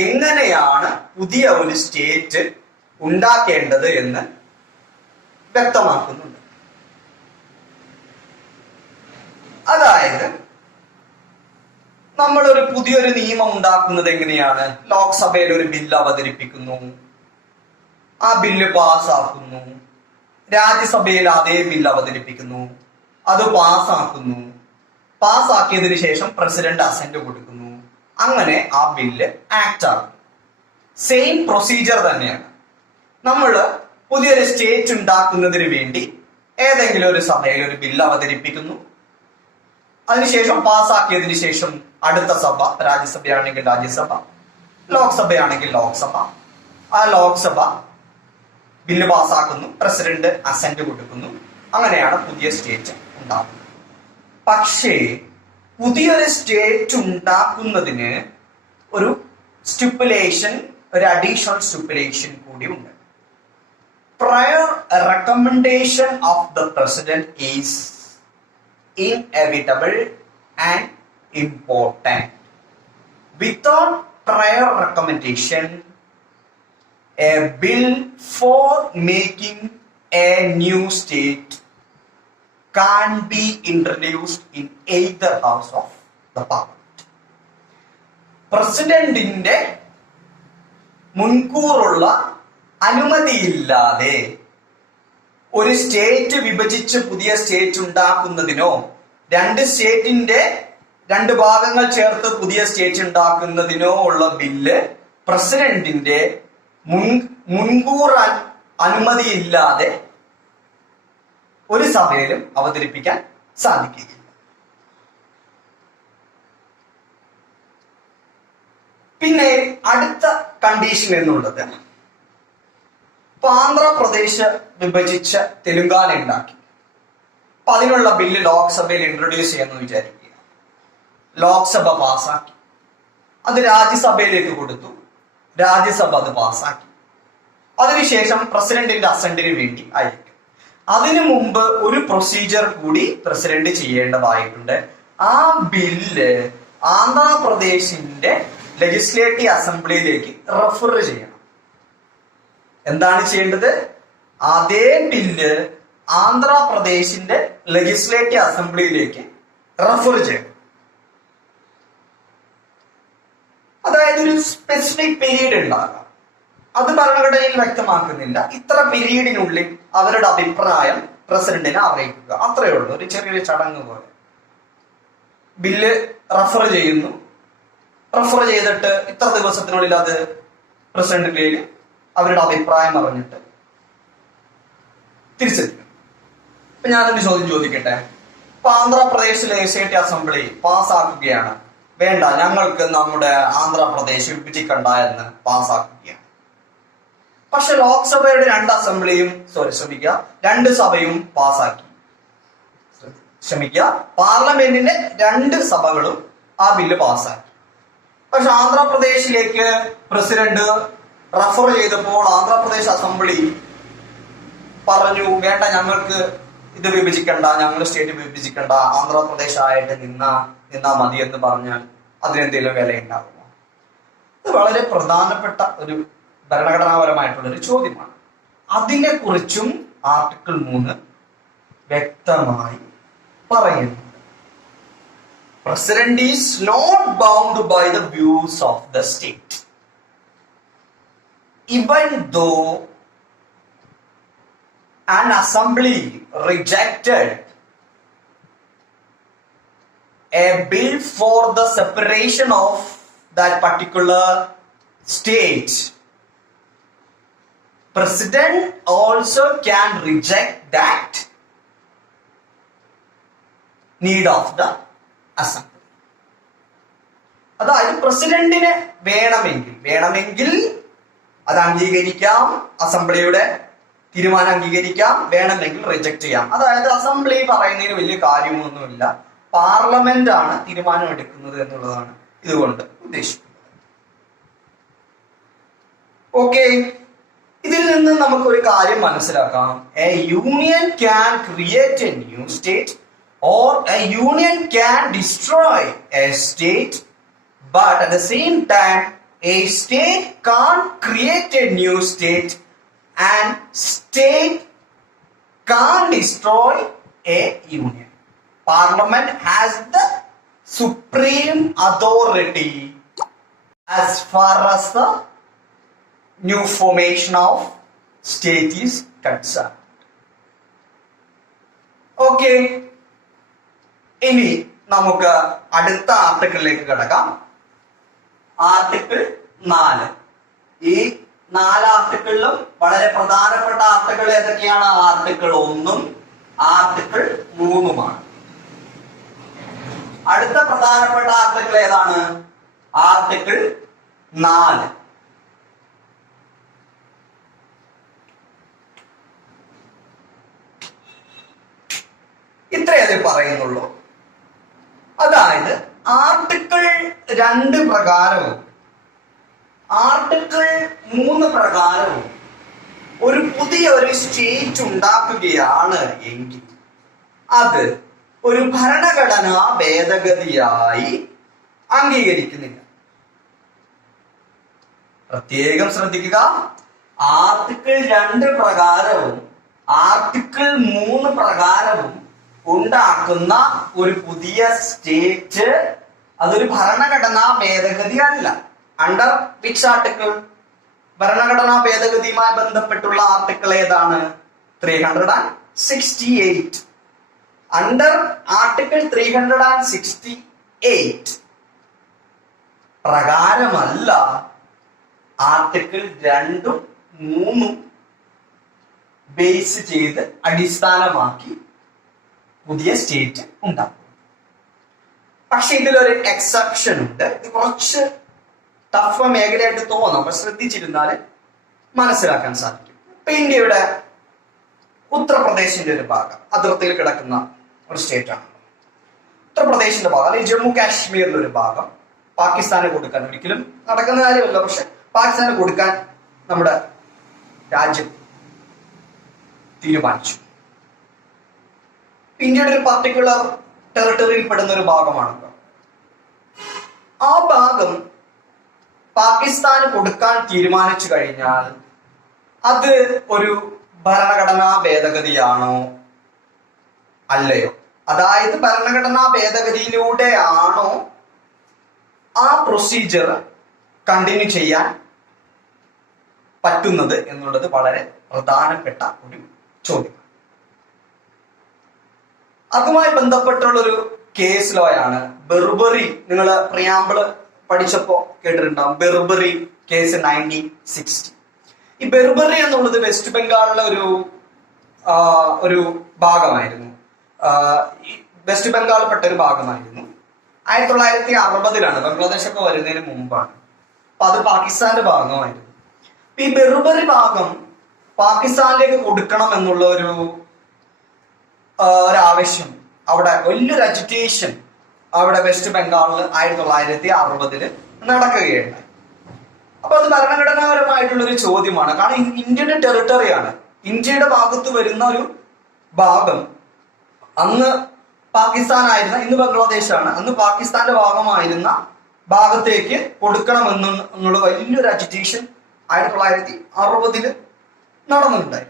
എങ്ങനെയാണ് പുതിയ ഒരു സ്റ്റേറ്റ് ഉണ്ടാക്കേണ്ടത് എന്ന് വ്യക്തമാക്കുന്നുണ്ട്. അതായത് നമ്മളൊരു പുതിയൊരു നിയമം ഉണ്ടാക്കുന്നത് എങ്ങനെയാണ്? ലോക്സഭയിൽ ഒരു ബില്ല് അവതരിപ്പിക്കുന്നു, ആ ബില്ല് പാസ്സാക്കുന്നു, രാജ്യസഭയിൽ അതേ ബില്ല് അവതരിപ്പിക്കുന്നു, അത് പാസ്സാക്കുന്നു, പാസ്സാക്കിയതിനു ശേഷം പ്രസിഡന്റ് അസെന്റ് കൊടുക്കുന്നു, അങ്ങനെ ആ ബില്ല് ആക്ട് ആകും. സെയിം പ്രൊസീജിയർ തന്നെയാണ്. നമ്മൾ പുതിയൊരു സ്റ്റേറ്റ് ഉണ്ടാക്കുന്നതിന് വേണ്ടി ഏതെങ്കിലും ഒരു സഭയിൽ ഒരു ബില്ല് അവതരിപ്പിക്കുന്നു, അതിനുശേഷം പാസ്സാക്കിയതിനു ശേഷം അടുത്ത സഭ, രാജ്യസഭയാണെങ്കിൽ രാജ്യസഭ, ലോക്സഭയാണെങ്കിൽ ലോക്സഭ, ആ ലോക്സഭ ബില്ല് പാസ്സാക്കുന്നു, പ്രസിഡന്റ് അസെന്റ് കൊടുക്കുന്നു, അങ്ങനെയാണ് പുതിയ സ്റ്റേറ്റ് ഉണ്ടാക്കുന്നത്. പക്ഷേ പുതിയൊരു സ്റ്റേറ്റ് ഉണ്ടാക്കുന്നതിന് ഒരു സ്റ്റിപ്പുലേഷൻ, ഒരു അഡീഷണൽ സ്റ്റിപ്പുലേഷൻ കൂടി ഉണ്ട്. Prior recommendation of the president is inevitable and important. Without prior recommendation, a bill for making a new state can't be introduced in either house of the parliament. പ്രസിഡന്റിന്റെ മുൻകൂറുള്ള അനുമതിയില്ലാതെ ഒരു സ്റ്റേറ്റ് വിഭജിച്ച് പുതിയ സ്റ്റേറ്റ് ഉണ്ടാക്കുന്നതിനോ രണ്ട് സ്റ്റേറ്റിന്റെ രണ്ട് ഭാഗങ്ങൾ ചേർത്ത് പുതിയ സ്റ്റേറ്റ് ഉണ്ടാക്കുന്നതിനോ ഉള്ള ബില്ല് പ്രസിഡന്റിന്റെ മുൻകൂർ അനുമതിയില്ലാതെ ഒരു സഭയിലും അവതരിപ്പിക്കാൻ സാധിക്കുകയില്ല. പിന്നെ അടുത്ത കണ്ടീഷൻ എന്നുള്ളത്, ആന്ധ്രാപ്രദേശ് വിഭജിച്ച് തെലുങ്കാന ഉണ്ടാക്കി. അപ്പൊ അതിനുള്ള ബില്ല് ലോക്സഭയിൽ ഇൻട്രൊഡ്യൂസ് ചെയ്യാമെന്ന് വിചാരിക്കുക. ലോക്സഭ പാസ്സാക്കി, അത് രാജ്യസഭയിലേക്ക് കൊടുത്തു, രാജ്യസഭ അത് പാസ്സാക്കി. അതിനുശേഷം പ്രസിഡന്റിന്റെ അസന്റിന് വേണ്ടി അയക്കും. അതിനു മുമ്പ് ഒരു പ്രൊസീജിയർ കൂടി പ്രസിഡന്റ് ചെയ്യേണ്ടതായിട്ടുണ്ട്. ആ ബില്ല് ആന്ധ്രാപ്രദേശിന്റെ ലെജിസ്ലേറ്റീവ് അസംബ്ലിയിലേക്ക് റെഫർ ചെയ്യണം. എന്താണ് ചെയ്യേണ്ടത്? അതേ ബില്ല് ആന്ധ്രാപ്രദേശിന്റെ ലെജിസ്ലേറ്റീവ് അസംബ്ലിയിലേക്ക് റെഫർ ചെയ്യണം. അതായത് ഒരു സ്പെസിഫിക് പീരീഡ് ഉണ്ടാകാം. അത് ഭരണഘടനയിൽ വ്യക്തമാക്കുന്നില്ല. ഇത്ര പീരീഡിനുള്ളിൽ അവരുടെ അഭിപ്രായം പ്രസിഡന്റിനെ അറിയിക്കുക, അത്രയേ ഉള്ളൂ. ഒരു ചെറിയൊരു ചടങ്ങ് പോലെ. ബില്ല് റെഫർ ചെയ്യുന്നു, റെഫർ ചെയ്തിട്ട് ഇത്ര ദിവസത്തിനുള്ളിൽ അത് പ്രസിഡന്റിന്റെ അവരുടെ അഭിപ്രായം അറിഞ്ഞിട്ട് തിരിച്ചെത്തിക്കും. ഇപ്പൊ ഞാനൊരു ചോദ്യം ചോദിക്കട്ടെ. ഇപ്പൊ ആന്ധ്രാപ്രദേശ് ലെജിസ്ലേറ്റീവ് അസംബ്ലി പാസ്സാക്കുകയാണ്, വേണ്ട ഞങ്ങൾക്ക് നമ്മുടെ ആന്ധ്രാപ്രദേശ് വിഭജിക്കണ്ട എന്ന് പാസ്സാക്കുകയാണ്. പക്ഷെ ലോക്സഭയുടെ രണ്ട് സഭയും പാസ്സാക്കി. പാർലമെന്റിന്റെ രണ്ട് സഭകളും ആ ബില്ല് പാസ്സാക്കി. പക്ഷെ ആന്ധ്രാപ്രദേശിലേക്ക് പ്രസിഡന്റ് റെഫർ ചെയ്തപ്പോൾ ആന്ധ്രാപ്രദേശ് അസംബ്ലി പറഞ്ഞു, വേണ്ട ഞങ്ങൾക്ക് ഇത് വിഭജിക്കണ്ട, ഞങ്ങൾ സ്റ്റേറ്റ് വിഭജിക്കണ്ട, ആന്ധ്രാപ്രദേശ് ആയിട്ട് നിന്നാ മതി എന്ന് പറഞ്ഞാൽ അതിനെന്തെങ്കിലും വില ഉണ്ടാകുമോ? ഇത് വളരെ പ്രധാനപ്പെട്ട ഒരു ഭരണഘടനാപരമായിട്ടുള്ള ഒരു ചോദ്യമാണ്. അതിനെക്കുറിച്ചും ആർട്ടിക്കിൾ 3 വ്യക്തമായി പറയുന്നു. President is not bound by the views of the state, even though an assembly rejected a bill for the separation of that particular state. President also can reject that need of the assembly. അതായത് പ്രസിഡന്റിന് വേണമെങ്കിൽ അത് അംഗീകരിക്കാം, അസംബ്ലിയുടെ തീരുമാനം അംഗീകരിക്കാം, വേണമെങ്കിൽ റിജക്ട് ചെയ്യാം. അതായത് അസംബ്ലി പറയുന്നതിന് വലിയ കാര്യമൊന്നുമില്ല, പാർലമെന്റ് ആണ് തീരുമാനം എടുക്കുന്നത് എന്നുള്ളതാണ് ഇതുകൊണ്ട് ഉദ്ദേശിക്കുന്നത്. ഓക്കെ, ഇതിൽ നിന്ന് നമുക്ക് ഒരു കാര്യം മനസ്സിലാക്കാം. A union can create A new state or a union can destroy a state, but at the same time a state can't create a new state and state can't destroy a union. Parliament has the supreme authority as far as the new formation of state is concerned. Okay, ഇനി നമുക്ക് അടുത്ത ആർട്ടിക്കിളിലേക്ക് കിടക്കാം. ആർട്ടിക്കിൾ 4. ഈ 4 ആർട്ടിക്കിളിലും വളരെ പ്രധാനപ്പെട്ട ആർട്ടിക്കിൾ ഏതൊക്കെയാണ്? ആർട്ടിക്കിൾ 1 ആർട്ടിക്കിൾ 3 അടുത്ത പ്രധാനപ്പെട്ട ആർട്ടിക്കിൾ ഏതാണ്? ആർട്ടിക്കിൾ 4. ഇത്രയേ അതിൽ പറയുന്നുള്ളൂ. അതായത് ആർട്ടിക്കിൾ 2 പ്രകാരവും ആർട്ടിക്കിൾ 3 പ്രകാരവും ഒരു പുതിയൊരു സ്റ്റേറ്റ് ഉണ്ടാക്കുകയാണ് എങ്കിൽ അത് ഒരു ഭരണഘടനാ ഭേദഗതിയായി അംഗീകരിക്കുന്നില്ല. പ്രത്യേകം ശ്രദ്ധിക്കുക, ആർട്ടിക്കിൾ 2 പ്രകാരവും ആർട്ടിക്കിൾ 3 പ്രകാരവും ഉണ്ടാക്കുന്ന ഒരു പുതിയ സ്റ്റേറ്റ് അതൊരു ഭരണഘടനാ ഭേദഗതി അല്ല. Under which article? ഭരണഘടനാ ഭേദഗതിയുമായി ബന്ധപ്പെട്ടുള്ള ആർട്ടിക്കിൾ ഏതാണ്? 368. അണ്ടർ ആർട്ടിക്കിൾ 368 പ്രകാരമല്ല ആർട്ടിക്കിൾ 2 3 ബേസ് ചെയ്ത് അടിസ്ഥാനമാക്കി പുതിയ സ്റ്റേറ്റ് ഉണ്ടാക്കും. പക്ഷെ ഇതിലൊരു എക്സെപ്ഷൻ ഉണ്ട്. ഇത് കുറച്ച് ടഫ് മേഖലയായിട്ട് തോന്നാം, അപ്പൊ ശ്രദ്ധിച്ചിരുന്നാൽ മനസ്സിലാക്കാൻ സാധിക്കും. ഇപ്പൊ ഇന്ത്യയുടെ ഉത്തർപ്രദേശിന്റെ ഒരു ഭാഗം, അതിർത്തിയിൽ കിടക്കുന്ന ഒരു സ്റ്റേറ്റ് ആണ്. ഉത്തർപ്രദേശിന്റെ ഭാഗം അല്ലെങ്കിൽ ജമ്മു കാശ്മീരിലെ ഒരു ഭാഗം പാകിസ്ഥാന് കൊടുക്കാൻ ഒരിക്കലും നടക്കുന്ന കാര്യമല്ല, പക്ഷെ പാകിസ്ഥാന് കൊടുക്കാൻ നമ്മുടെ രാജ്യം തീരുമാനിച്ചു. ഇന്ത്യയുടെ ഒരു പർട്ടിക്കുലർ ടെറിട്ടറിയിൽ പെടുന്ന ഒരു ഭാഗമാണല്ലോ. ആ ഭാഗം പാകിസ്ഥാന് കൊടുക്കാൻ തീരുമാനിച്ചു കഴിഞ്ഞാൽ അത് ഒരു ഭരണഘടനാ ഭേദഗതിയാണോ അല്ലയോ, അതായത് ഭരണഘടനാ ഭേദഗതിയിലൂടെയാണോ ആ പ്രൊസീജിയർ കണ്ടിന്യൂ ചെയ്യാൻ പറ്റുന്നത് എന്നുള്ളത് വളരെ പ്രധാനപ്പെട്ട ഒരു ചോദ്യം. അതുമായി ബന്ധപ്പെട്ടുള്ളൊരു കേസ് ലോയാണ് ബെർബറി. നിങ്ങൾ പ്രിയാമ്പിള് പഠിച്ചപ്പോ കേട്ടിട്ടുണ്ടാവും ബെർബറി കേസ് 1960. ഈ ബെർബറി എന്നുള്ളത് വെസ്റ്റ് ബംഗാളിലെ ഒരു ഭാഗമായിരുന്നു. വെസ്റ്റ് ബംഗാളിൽപ്പെട്ട ഒരു ഭാഗമായിരുന്നു. 1960 ബംഗ്ലാദേശൊക്കെ വരുന്നതിന് മുമ്പാണ്. അപ്പൊ അത് പാകിസ്ഥാന്റെ ഭാഗമായിരുന്നു. ഈ ബെർബറി ഭാഗം പാകിസ്ഥാനിലേക്ക് കൊടുക്കണം എന്നുള്ള ഒരാവശ്യം, അവിടെ വലിയൊരു അജിറ്റേഷൻ അവിടെ വെസ്റ്റ് ബംഗാളിൽ 1960 നടക്കുകയുണ്ടായി. അപ്പൊ അത് ഭരണഘടനാപരമായിട്ടുള്ള ഒരു ചോദ്യമാണ്. കാരണം ഇന്ത്യയുടെ ടെറിട്ടറിയാണ്, ഇന്ത്യയുടെ ഭാഗത്ത് വരുന്ന ഒരു ഭാഗം അന്ന് പാകിസ്ഥാനായിരുന്ന, ഇന്ന് ബംഗ്ലാദേശാണ്, അന്ന് പാകിസ്ഥാന്റെ ഭാഗമായിരുന്ന ഭാഗത്തേക്ക് കൊടുക്കണമെന്നുള്ള വലിയൊരു അജിറ്റേഷൻ 1960 നടന്നിട്ടുണ്ടായി.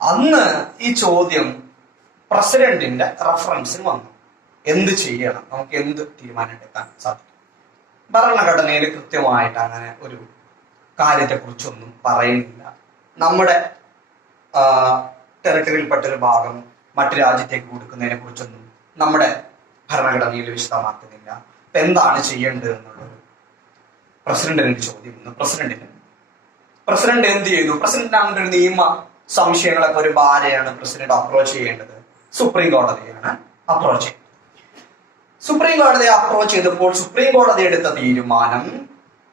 അന്ന് ഈ ചോദ്യം പ്രസിഡന്റിന്റെ റഫറൻസിന് വന്നു. എന്ത് ചെയ്യണം, നമുക്ക് എന്ത് തീരുമാനം എടുക്കാൻ സാധിക്കും? ഭരണഘടനയിൽ കൃത്യമായിട്ട് അങ്ങനെ ഒരു കാര്യത്തെക്കുറിച്ചൊന്നും പറയുന്നില്ല. നമ്മുടെ ടെറിട്ടറിയിൽപ്പെട്ടൊരു ഭാഗം മറ്റു രാജ്യത്തേക്ക് കൊടുക്കുന്നതിനെ കുറിച്ചൊന്നും നമ്മുടെ ഭരണഘടനയിൽ വിശദമാക്കുന്നില്ല. അപ്പൊ എന്താണ് ചെയ്യേണ്ടത് എന്നുള്ളത് പ്രസിഡന്റിന്റെ ചോദ്യം. പ്രസിഡന്റ് എന്ത് ചെയ്തു? പ്രസിഡന്റ് അങ്ങനെ ഒരു നിയമ സംശയങ്ങളൊക്കെ ഒരു ഭാര്യയാണ് പ്രസിഡന്റ് അപ്രോച്ച് ചെയ്യേണ്ടത്. സുപ്രീം കോടതിയാണ് അപ്രോച്ച് ചെയ്തത്. സുപ്രീം കോടതിയെ അപ്രോച്ച് ചെയ്തപ്പോൾ സുപ്രീം കോടതി എടുത്ത തീരുമാനം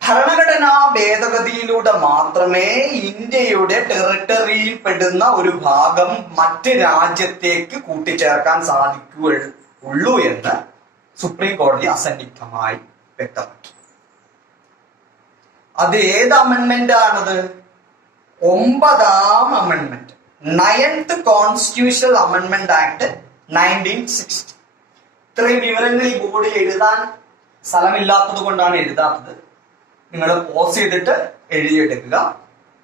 ഭരണഘടനാ ഭേദഗതിയിലൂടെ മാത്രമേ ഇന്ത്യയുടെ ടെറിട്ടറിയിൽ പെടുന്ന ഒരു ഭാഗം മറ്റ് രാജ്യത്തേക്ക് കൂട്ടിച്ചേർക്കാൻ സാധിക്കുകയുള്ളൂ എന്ന് സുപ്രീം കോടതി അസന്നിഗ്ധമായി വ്യക്തമാക്കി. അത് ഏത് അമെന്റ്മെന്റ് ആണത്? 9ാം amendment, 9th constitutional amendment act 1960. ഇത്രയും വിവരങ്ങൾ ഈ ബോർഡിൽ എഴുതാൻ സ്ഥലമില്ലാത്തത് കൊണ്ടാണ് എഴുതാത്തത്. നിങ്ങൾ പോസ് ചെയ്തിട്ട് എഴുതിയെടുക്കുക.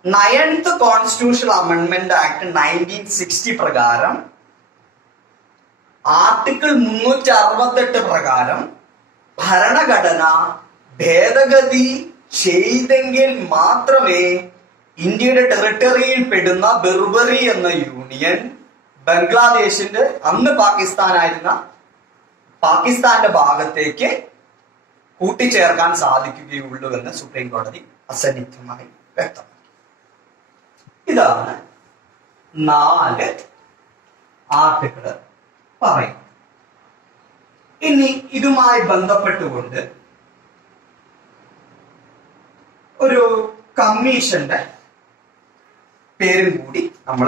9th കോൺസ്റ്റിറ്റ്യൂഷണൽ അമെന്റ്മെന്റ് ആക്ട് 1960 പ്രകാരം ആർട്ടിക്കിൾ 368 പ്രകാരം ഭരണഘടന ഭേദഗതി ചെയ്തെങ്കിൽ മാത്രമേ ഇന്ത്യയുടെ ടെറിട്ടറിയിൽ പെടുന്ന ബെർബറി എന്ന യൂണിയൻ ബംഗ്ലാദേശിന്റെ, അന്ന് പാകിസ്ഥാനായിരുന്ന പാകിസ്ഥാന്റെ ഭാഗത്തേക്ക് കൂട്ടിച്ചേർക്കാൻ സാധിക്കുകയുള്ളൂ എന്ന് സുപ്രീം കോടതി അസന്നിഗ്ധമായി വ്യക്തമാക്കി. ഇതാണ് 4 ആർട്ടിക്കിള് പറയുന്നത്. ഇനി ഇതുമായി ബന്ധപ്പെട്ടുകൊണ്ട് ഒരു കമ്മീഷന്റെ പേരും കൂടി നമ്മൾ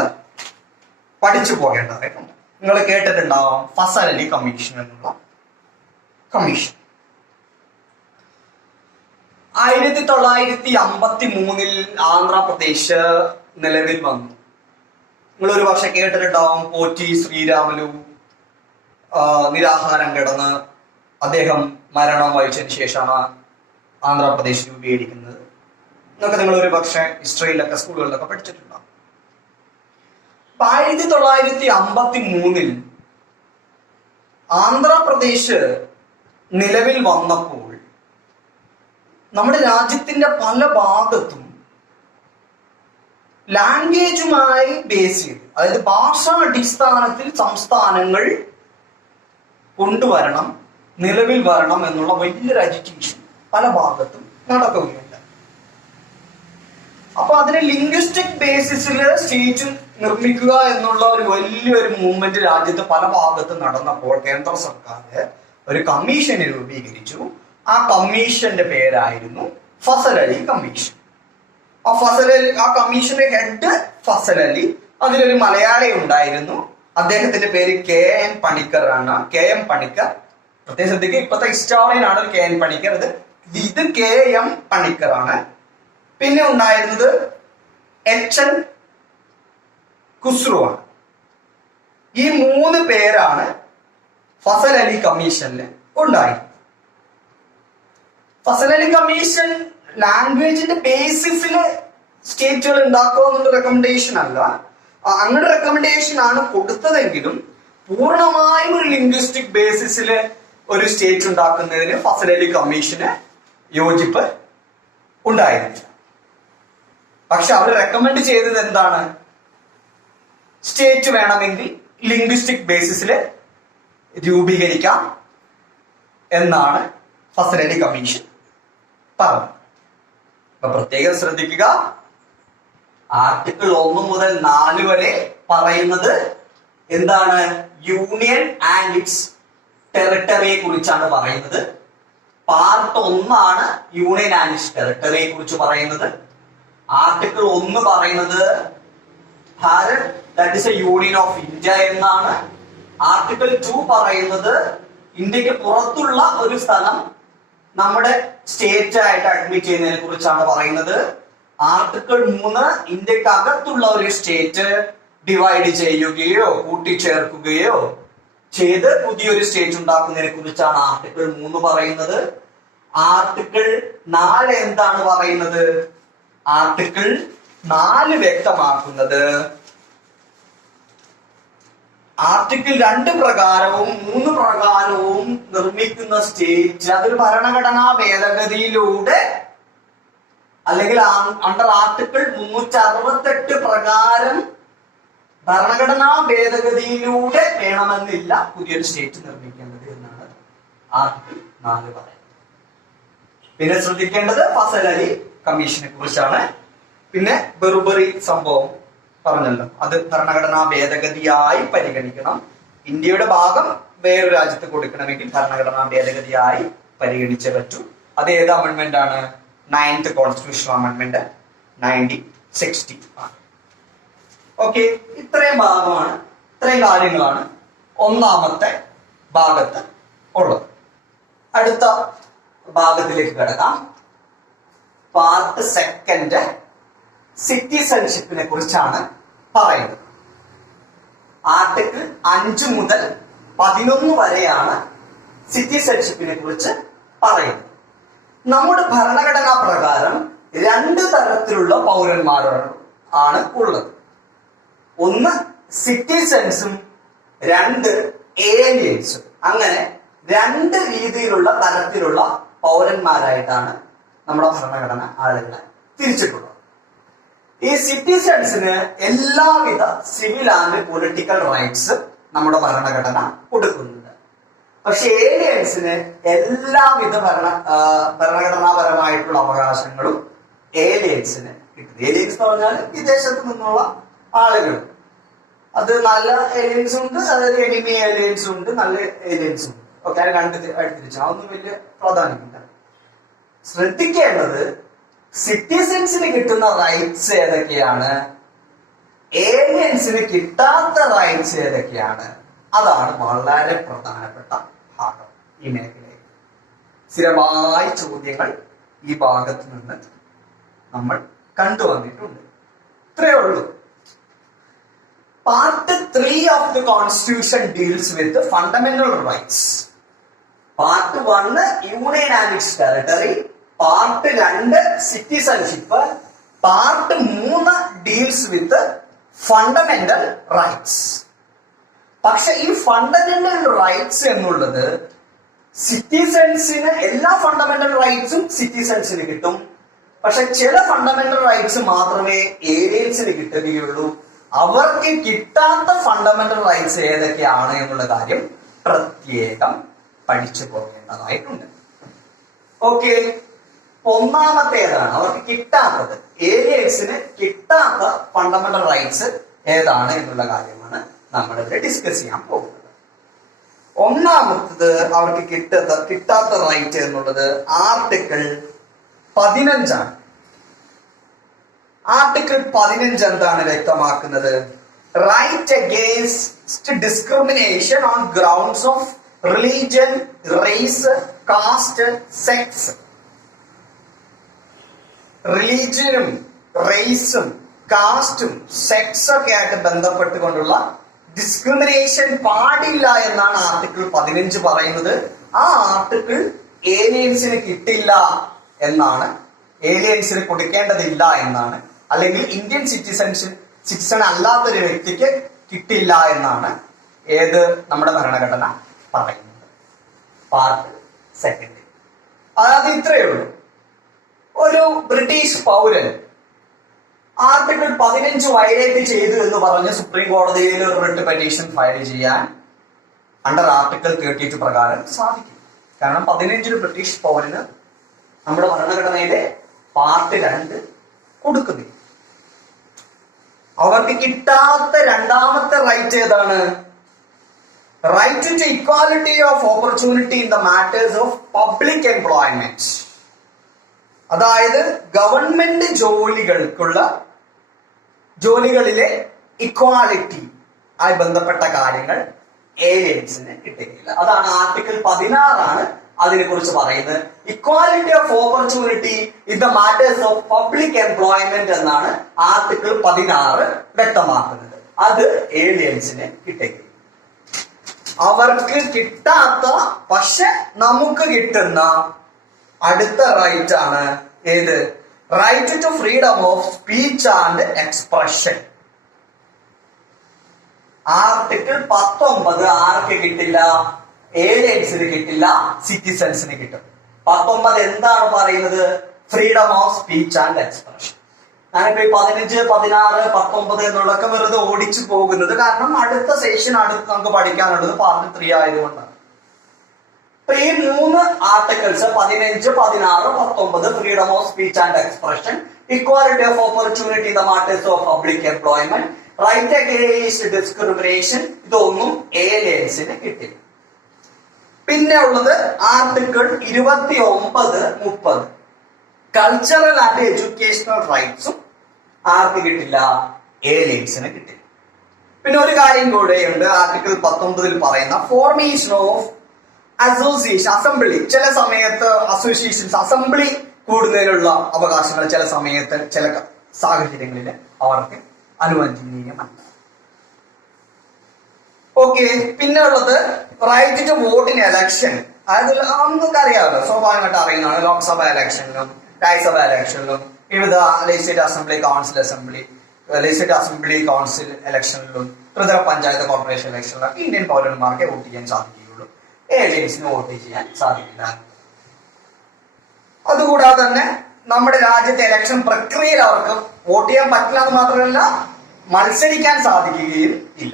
പഠിച്ചു പോകേണ്ടതായിട്ടുണ്ട്. നിങ്ങൾ കേട്ടിട്ടുണ്ടാവാം ഫസൽ അലി കമ്മീഷൻ എന്നുള്ള കമ്മീഷൻ. 1953 ആന്ധ്രാപ്രദേശ് നിലവിൽ വന്നു. നിങ്ങൾ ഒരു പക്ഷെ കേട്ടിട്ടുണ്ടാവും പോറ്റി ശ്രീരാമലു നിരാഹാരം കിടന്ന് അദ്ദേഹം മരണം വഹിച്ചതിന് ശേഷമാണ് ആന്ധ്രാപ്രദേശ് രൂപീകരിക്കുന്നത് എന്നൊക്കെ നിങ്ങൾ ഒരു പക്ഷെ ഹിസ്റ്ററിയിലൊക്കെ സ്കൂളുകളിലൊക്കെ പഠിച്ചിട്ടുണ്ടാവും. 1953 ആന്ധ്രാപ്രദേശ് നിലവിൽ വന്നപ്പോൾ നമ്മുടെ രാജ്യത്തിന്റെ പല ഭാഗത്തും ലാംഗ്വേജുമായി ബേസ് ചെയ്ത്, അതായത് ഭാഷാ അടിസ്ഥാനത്തിൽ സംസ്ഥാനങ്ങൾ കൊണ്ടുവരണം, നിലവിൽ വരണം എന്നുള്ള വലിയൊരു അജിറ്റേഷൻ പല ഭാഗത്തും നടക്കുകയുണ്ട്. അപ്പൊ അതിനെ ലിംഗ്വിസ്റ്റിക് ബേസിസിൽ സ്റ്റേറ്റ് നിർമ്മിക്കുക എന്നുള്ള ഒരു വലിയൊരു മൂവ്മെന്റ് രാജ്യത്ത് പല ഭാഗത്തും നടന്നപ്പോൾ കേന്ദ്ര സർക്കാർ ഒരു കമ്മീഷനെ രൂപീകരിച്ചു. ആ കമ്മീഷന്റെ പേരായിരുന്നു ഫസൽ അലി കമ്മീഷൻ. ആ കമ്മീഷന്റെ ഹെഡ് ഫസൽ അലി, അതിലൊരു മലയാളി ഉണ്ടായിരുന്നു, അദ്ദേഹത്തിന്റെ പേര് KN പണിക്കർ ആണ്. KM പണിക്കർ. പ്രത്യേകം ശ്രദ്ധിക്കുക, ഇപ്പോഴത്തെ ഹിസ്റ്റോറിയൻ ആണ് KN പണിക്കർ. ഇത് KM പണിക്കർ ആണ്. പിന്നെ ഉണ്ടായിരുന്നത് HN ഖുസ്രു ആണ്. ഈ 3 പേരാണ് ഫസൽ അലി കമ്മീഷനിൽ ഉണ്ടായി. ഫസൽ അലി കമ്മീഷൻ ലാംഗ്വേജിന്റെ ബേസിസിൽ സ്റ്റേറ്റുകൾ ഉണ്ടാക്കുക എന്നുള്ള റെക്കമെൻഡേഷൻ അല്ല, അങ്ങനെ റെക്കമെൻഡേഷൻ ആണ് കൊടുത്തതെങ്കിലും പൂർണ്ണമായും ഒരു ലിംഗ്വിസ്റ്റിക് ബേസിസിൽ ഒരു സ്റ്റേറ്റ് ഉണ്ടാക്കുന്നതിന് ഫസൽ അലി കമ്മീഷന് യോജിപ്പ് ഉണ്ടായിരുന്നില്ല. പക്ഷെ അവർ റെക്കമെൻഡ് ചെയ്തത് എന്താണ്? സ്റ്റേറ്റ് വേണമെങ്കിൽ ലിംഗ്വിസ്റ്റിക് ബേസിസിൽ രൂപീകരിക്കാം എന്നാണ് ഫസൽ അലി കമ്മീഷൻ പറഞ്ഞത്. അപ്പൊ പ്രത്യേകം ശ്രദ്ധിക്കുക, ആർട്ടിക്കിൾ 1 മുതൽ 4 വരെ പറയുന്നത് എന്താണ്? യൂണിയൻ ആൻഡ് ഇറ്റ്സ് ടെറിട്ടറിയെ കുറിച്ചാണ് പറയുന്നത്. പാർട്ട് 1 ആണ് യൂണിയൻ ആൻഡ് ഇറ്റ്സ് ടെറിട്ടറിയെ കുറിച്ച് പറയുന്നത്. ആർട്ടിക്കിൾ 1 പറയുന്നത് Bharat that is A union of India എന്നാണ്. ആർട്ടിക്കിൾ 2 പറയുന്നത് ഇന്ത്യക്ക് പുറത്തുള്ള ഒരു സ്ഥലം നമ്മുടെ സ്റ്റേറ്റ് ആയിട്ട് അഡ്മിറ്റ് ചെയ്യുന്നതിനെ കുറിച്ചാണ് പറയുന്നത്. ആർട്ടിക്കിൾ 3 ഇന്ത്യക്കകത്തുള്ള ഒരു സ്റ്റേറ്റ് ഡിവൈഡ് ചെയ്യുകയോ കൂട്ടിച്ചേർക്കുകയോ ചെയ്ത് പുതിയൊരു സ്റ്റേറ്റ് ഉണ്ടാക്കുന്നതിനെ കുറിച്ചാണ് ആർട്ടിക്കിൾ 3 പറയുന്നത്. ആർട്ടിക്കിൾ 4 എന്താണ് പറയുന്നത്? ആർട്ടിക്കിൾ 4 വ്യക്തമാക്കുന്നത് ആർട്ടിക്കിൾ 2 പ്രകാരവും 3 പ്രകാരവും നിർമ്മിക്കുന്ന സ്റ്റേറ്റ് അതൊരു ഭരണഘടനാ ഭേദഗതിയിലൂടെ അല്ലെങ്കിൽ അണ്ടർ ആർട്ടിക്കിൾ 368 പ്രകാരം ഭരണഘടനാ ഭേദഗതിയിലൂടെ വേണമെന്നില്ല പുതിയൊരു സ്റ്റേറ്റ് നിർമ്മിക്കേണ്ടത് എന്നാണ് ആർട്ടിക്കിൾ 4 പറയുന്നത്. പിന്നെ ശ്രദ്ധിക്കേണ്ടത് ഫസൽ അലി കമ്മീഷനെ കുറിച്ചാണ്. പിന്നെ ബെർബറി സംഭവം പറഞ്ഞല്ലോ, അത് ഭരണഘടനാ ഭേദഗതിയായി പരിഗണിക്കണം. ഇന്ത്യയുടെ ഭാഗം വേറൊരു രാജ്യത്ത് കൊടുക്കണമെങ്കിൽ ഭരണഘടനാ ഭേദഗതിയായി പരിഗണിച്ചേ പറ്റൂ. അത് ഏത് അമെന്റ്മെന്റ് ആണ്? 9th കോൺസ്റ്റിറ്റ്യൂഷണൽ അമെന്റ്മെന്റ് 1960 ആണ്. ഓക്കെ, ഇത്രയും ഭാഗമാണ്, ഇത്രയും കാര്യങ്ങളാണ് ഒന്നാമത്തെ ഭാഗത്ത് ഉള്ളത്. അടുത്ത ഭാഗത്തിലേക്ക് കിടക്കാം. പാർട്ട് 2 സിറ്റിസൺഷിപ്പിനെ കുറിച്ചാണ് പറയുന്നത്. ആർട്ടിക്കിൾ 5 മുതൽ 11 വരെയാണ് സിറ്റിസൺഷിപ്പിനെ കുറിച്ച് പറയുന്നത്. നമ്മുടെ ഭരണഘടനാ പ്രകാരം 2 തരത്തിലുള്ള പൗരന്മാരാണ് ഉള്ളത്. ഒന്ന് സിറ്റിസൺസും 2 ഏലിയൻസും. അങ്ങനെ 2 രീതിയിലുള്ള തരത്തിലുള്ള പൗരന്മാരായിട്ടാണ് നമ്മുടെ ഭരണഘടന ആളുകളെ തിരിച്ചിട്ടുള്ളത്. ഈ സിറ്റിസൺസിന് എല്ലാവിധ സിവിൽ ആൻഡ് പൊളിറ്റിക്കൽ റൈറ്റ്സ് നമ്മുടെ ഭരണഘടന കൊടുക്കുന്നുണ്ട്. പക്ഷെ ഏലിയൻസിന് എല്ലാവിധ ഭരണഘടനാപരമായിട്ടുള്ള അവകാശങ്ങളും ഏലിയൻസിന് കിട്ടും. ഏലിയൻസ് എന്ന് പറഞ്ഞാൽ വിദേശത്ത് നിന്നുള്ള ആളുകൾ. അത് നല്ല ഏലിയൻസും ഉണ്ട്, അതായത് എനിമി ഏലിയൻസും ഉണ്ട്, നല്ല ഏലിയൻസും ഉണ്ട്. ഓക്കെ, അത് അടുത്തിരിച്ചു, അതൊന്നും വലിയ പ്രാധാന്യമില്ല. ശ്രദ്ധിക്കേണ്ടത് സിറ്റിസൺസിന് കിട്ടുന്ന റൈറ്റ്സ് ഏതൊക്കെയാണ്, ഏലിയൻസിന് കിട്ടാത്ത റൈറ്റ്സ് ഏതൊക്കെയാണ്. അതാണ് വളരെ പ്രധാനപ്പെട്ട ഭാഗം ഈ മേഖലയിൽ. സ്ഥിരമായ ചോദ്യങ്ങൾ ഈ ഭാഗത്ത് നിന്ന് നമ്മൾ കണ്ടുവന്നിട്ടുണ്ട്. ഇത്രയേ ഉള്ളൂ. Part 3 of the constitution deals with fundamental rights. Part 1 union and its territory, part 2 citizenship, part 3 deals with fundamental rights. പക്ഷെ ഈ ഫണ്ടമെന്റൽ റൈറ്റ്സ് എന്നുള്ളത് സിറ്റിസൺസിന് എല്ലാ ഫണ്ടമെന്റൽ റൈറ്റ്സും സിറ്റിസൺസിന് കിട്ടും. പക്ഷെ ചില ഫണ്ടമെന്റൽ റൈറ്റ്സ് മാത്രമേ ഏലിയൻസിന് കിട്ടുകയുള്ളൂ. അവർക്ക് കിട്ടാത്ത ഫണ്ടമെന്റൽ റൈറ്റ്സ് ഏതൊക്കെയാണ് എന്നുള്ള കാര്യം പ്രത്യേകം പഠിച്ചു പോകേണ്ടതായിട്ടുണ്ട്. ഓക്കെ, ഒന്നാമത്തേതാണ് അവർക്ക് കിട്ടാത്തത്, ഏലിയൻസിന് കിട്ടാത്ത ഫണ്ടമെന്റൽ റൈറ്റ്സ് ഏതാണ് എന്നുള്ള കാര്യമാണ് നമ്മൾ ഇവിടെ ഡിസ്കസ് ചെയ്യാൻ പോകുന്നത്. ഒന്നാമത്തത് അവർക്ക് കിട്ടാത്ത റൈറ്റ് എന്നുള്ളത് ആർട്ടിക്കിൾ 15 ആണ്. ആർട്ടിക്കിൾ 15 എന്താണ് വ്യക്തമാക്കുന്നത്? right against discrimination on grounds of religion, race, caste, sex. റിലീജിയനും റേസും കാസ്റ്റും സെക്സും ഒക്കെ ആയിട്ട് ബന്ധപ്പെട്ടുകൊണ്ടുള്ള ഡിസ്ക്രിമിനേഷൻ പാടില്ല എന്നാണ് ആർട്ടിക്കിൾ 15 പറയുന്നത്. ആ ആർട്ടിക്കിൾ ഏലിയൻസിന് കിട്ടില്ല എന്നാണ്, ഏലിയൻസിന് കൊടുക്കേണ്ടതില്ല എന്നാണ്, അല്ലെങ്കിൽ ഇന്ത്യൻ സിറ്റിസൺ അല്ലാത്തൊരു വ്യക്തിക്ക് കിട്ടില്ല എന്നാണ് ഏത് നമ്മുടെ ഭരണഘടന പറയുന്നത്. പാർട്ട് 2. അതായത് ഇത്രയേ ഉള്ളൂ. ഒരു ബ്രിട്ടീഷ് പൗരൻ ആർട്ടിക്കിൾ 15 വയലേറ്റ് ചെയ്തു എന്ന് പറഞ്ഞ് സുപ്രീം കോടതിയിൽ ഒരു റിട്ട് പെറ്റീഷൻ ഫയൽ ചെയ്യാൻ അണ്ടർ ആർട്ടിക്കിൾ 32 പ്രകാരം സാധിക്കും. കാരണം 15 ബ്രിട്ടീഷ് പൗരന് നമ്മുടെ ഭരണഘടനയിലെ പാർട്ട് 2 കൊടുക്കുന്നു. അവർക്ക് കിട്ടാത്ത രണ്ടാമത്തെ റൈറ്റ് ഏതാണ്? Right to equality of opportunity in the matters of public employment. അതായത് ഗവൺമെന്റ് ജോലികളിലെ ഇക്വാലിറ്റി ആയി ബന്ധപ്പെട്ട കാര്യങ്ങൾ ഏലിയൻസിന് കിട്ടുകയില്ല. അതാണ് ആർട്ടിക്കിൾ 16 അതിനെ കുറിച്ച് പറയുന്നത്. Equality of opportunity in the matters of public employment എന്നാണ് ആർട്ടിക്കിൾ 16 വ്യക്തമാക്കുന്നത്. അത് ഏലിയൻസിന് കിട്ടുകയില്ല. അവർക്ക് കിട്ടാത്ത പക്ഷെ നമുക്ക് കിട്ടുന്ന അടുത്ത റൈറ്റ് ആണ് ഏത്? Right to freedom of speech and expression. Article 19 ആർക്ക് കിട്ടില്ല? ഏലിയൻസിന് കിട്ടില്ല, സിറ്റിസൺസിന് കിട്ടും. 19 എന്താണ് പറയുന്നത്? Freedom of speech and expression. ഞാനിപ്പോ 15, 16, 19 എന്നുള്ളതൊക്കെ വെറുതെ ഓടിച്ചു പോകുന്നത് കാരണം അടുത്ത സെഷൻ നമുക്ക് പഠിക്കാനുള്ളത് പാർട്ട് 3 ആയതുകൊണ്ടാണ്. അപ്പൊ ഈ 3 articles 15, 16, 19 freedom of speech and expression, equality of opportunity in the matters of public employment, right against discrimination, ഇതൊന്നും ഏലിയൻസിന് കിട്ടില്ല. പിന്നെ ഉള്ളത് ആർട്ടിക്കിൾ 29, 30 കൾച്ചറൽ ആൻഡ് എഡ്യൂക്കേഷണൽ റൈറ്റ്സും ആർക്ക് കിട്ടില്ല? ഏലിയൻസിന് കിട്ടില്ല. പിന്നെ ഒരു കാര്യം കൂടെയുണ്ട്. ആർട്ടിക്കിൾ 19 പറയുന്ന ഫോർമേഷൻ ഓഫ് അസോസിയേഷൻ, അസംബ്ലി. ചില സമയത്ത് അസോസിയേഷൻസ് അസംബ്ലി കൂടുന്നതിനുള്ള അവകാശങ്ങൾ ചില സമയത്ത് ചില സാഹചര്യങ്ങളിൽ അവർക്ക് അനുവദനീയമല്ല. ഓക്കെ. പിന്നെ ഉള്ളത് right to vote in election. അതായത് നമുക്ക് അറിയാമല്ലോ, സ്വാഭാവികമായിട്ട് അറിയുന്നതാണ്. ലോക്സഭ ഇലക്ഷനിലും രാജ്യസഭ ഇലക്ഷനിലും വിവിധ ലെജിസ്ലേറ്റീവ് അസംബ്ലി കൗൺസിൽ ഇലക്ഷനിലും ത്രിതല പഞ്ചായത്ത് കോർപ്പറേഷൻ ഇലക്ഷനിലൊക്കെ ഇന്ത്യൻ പൗരന്മാർക്ക് വോട്ട് ചെയ്യാൻ സാധിക്കുകയുള്ളൂ. ഏലിയൻസിന് വോട്ട് ചെയ്യാൻ സാധിക്കില്ല. അതുകൂടാതെ തന്നെ നമ്മുടെ രാജ്യത്തെ ഇലക്ഷൻ പ്രക്രിയയിൽ അവർക്ക് വോട്ട് ചെയ്യാൻ പറ്റില്ല എന്ന് മാത്രമല്ല മത്സരിക്കാൻ സാധിക്കുകയും ഇല്ല.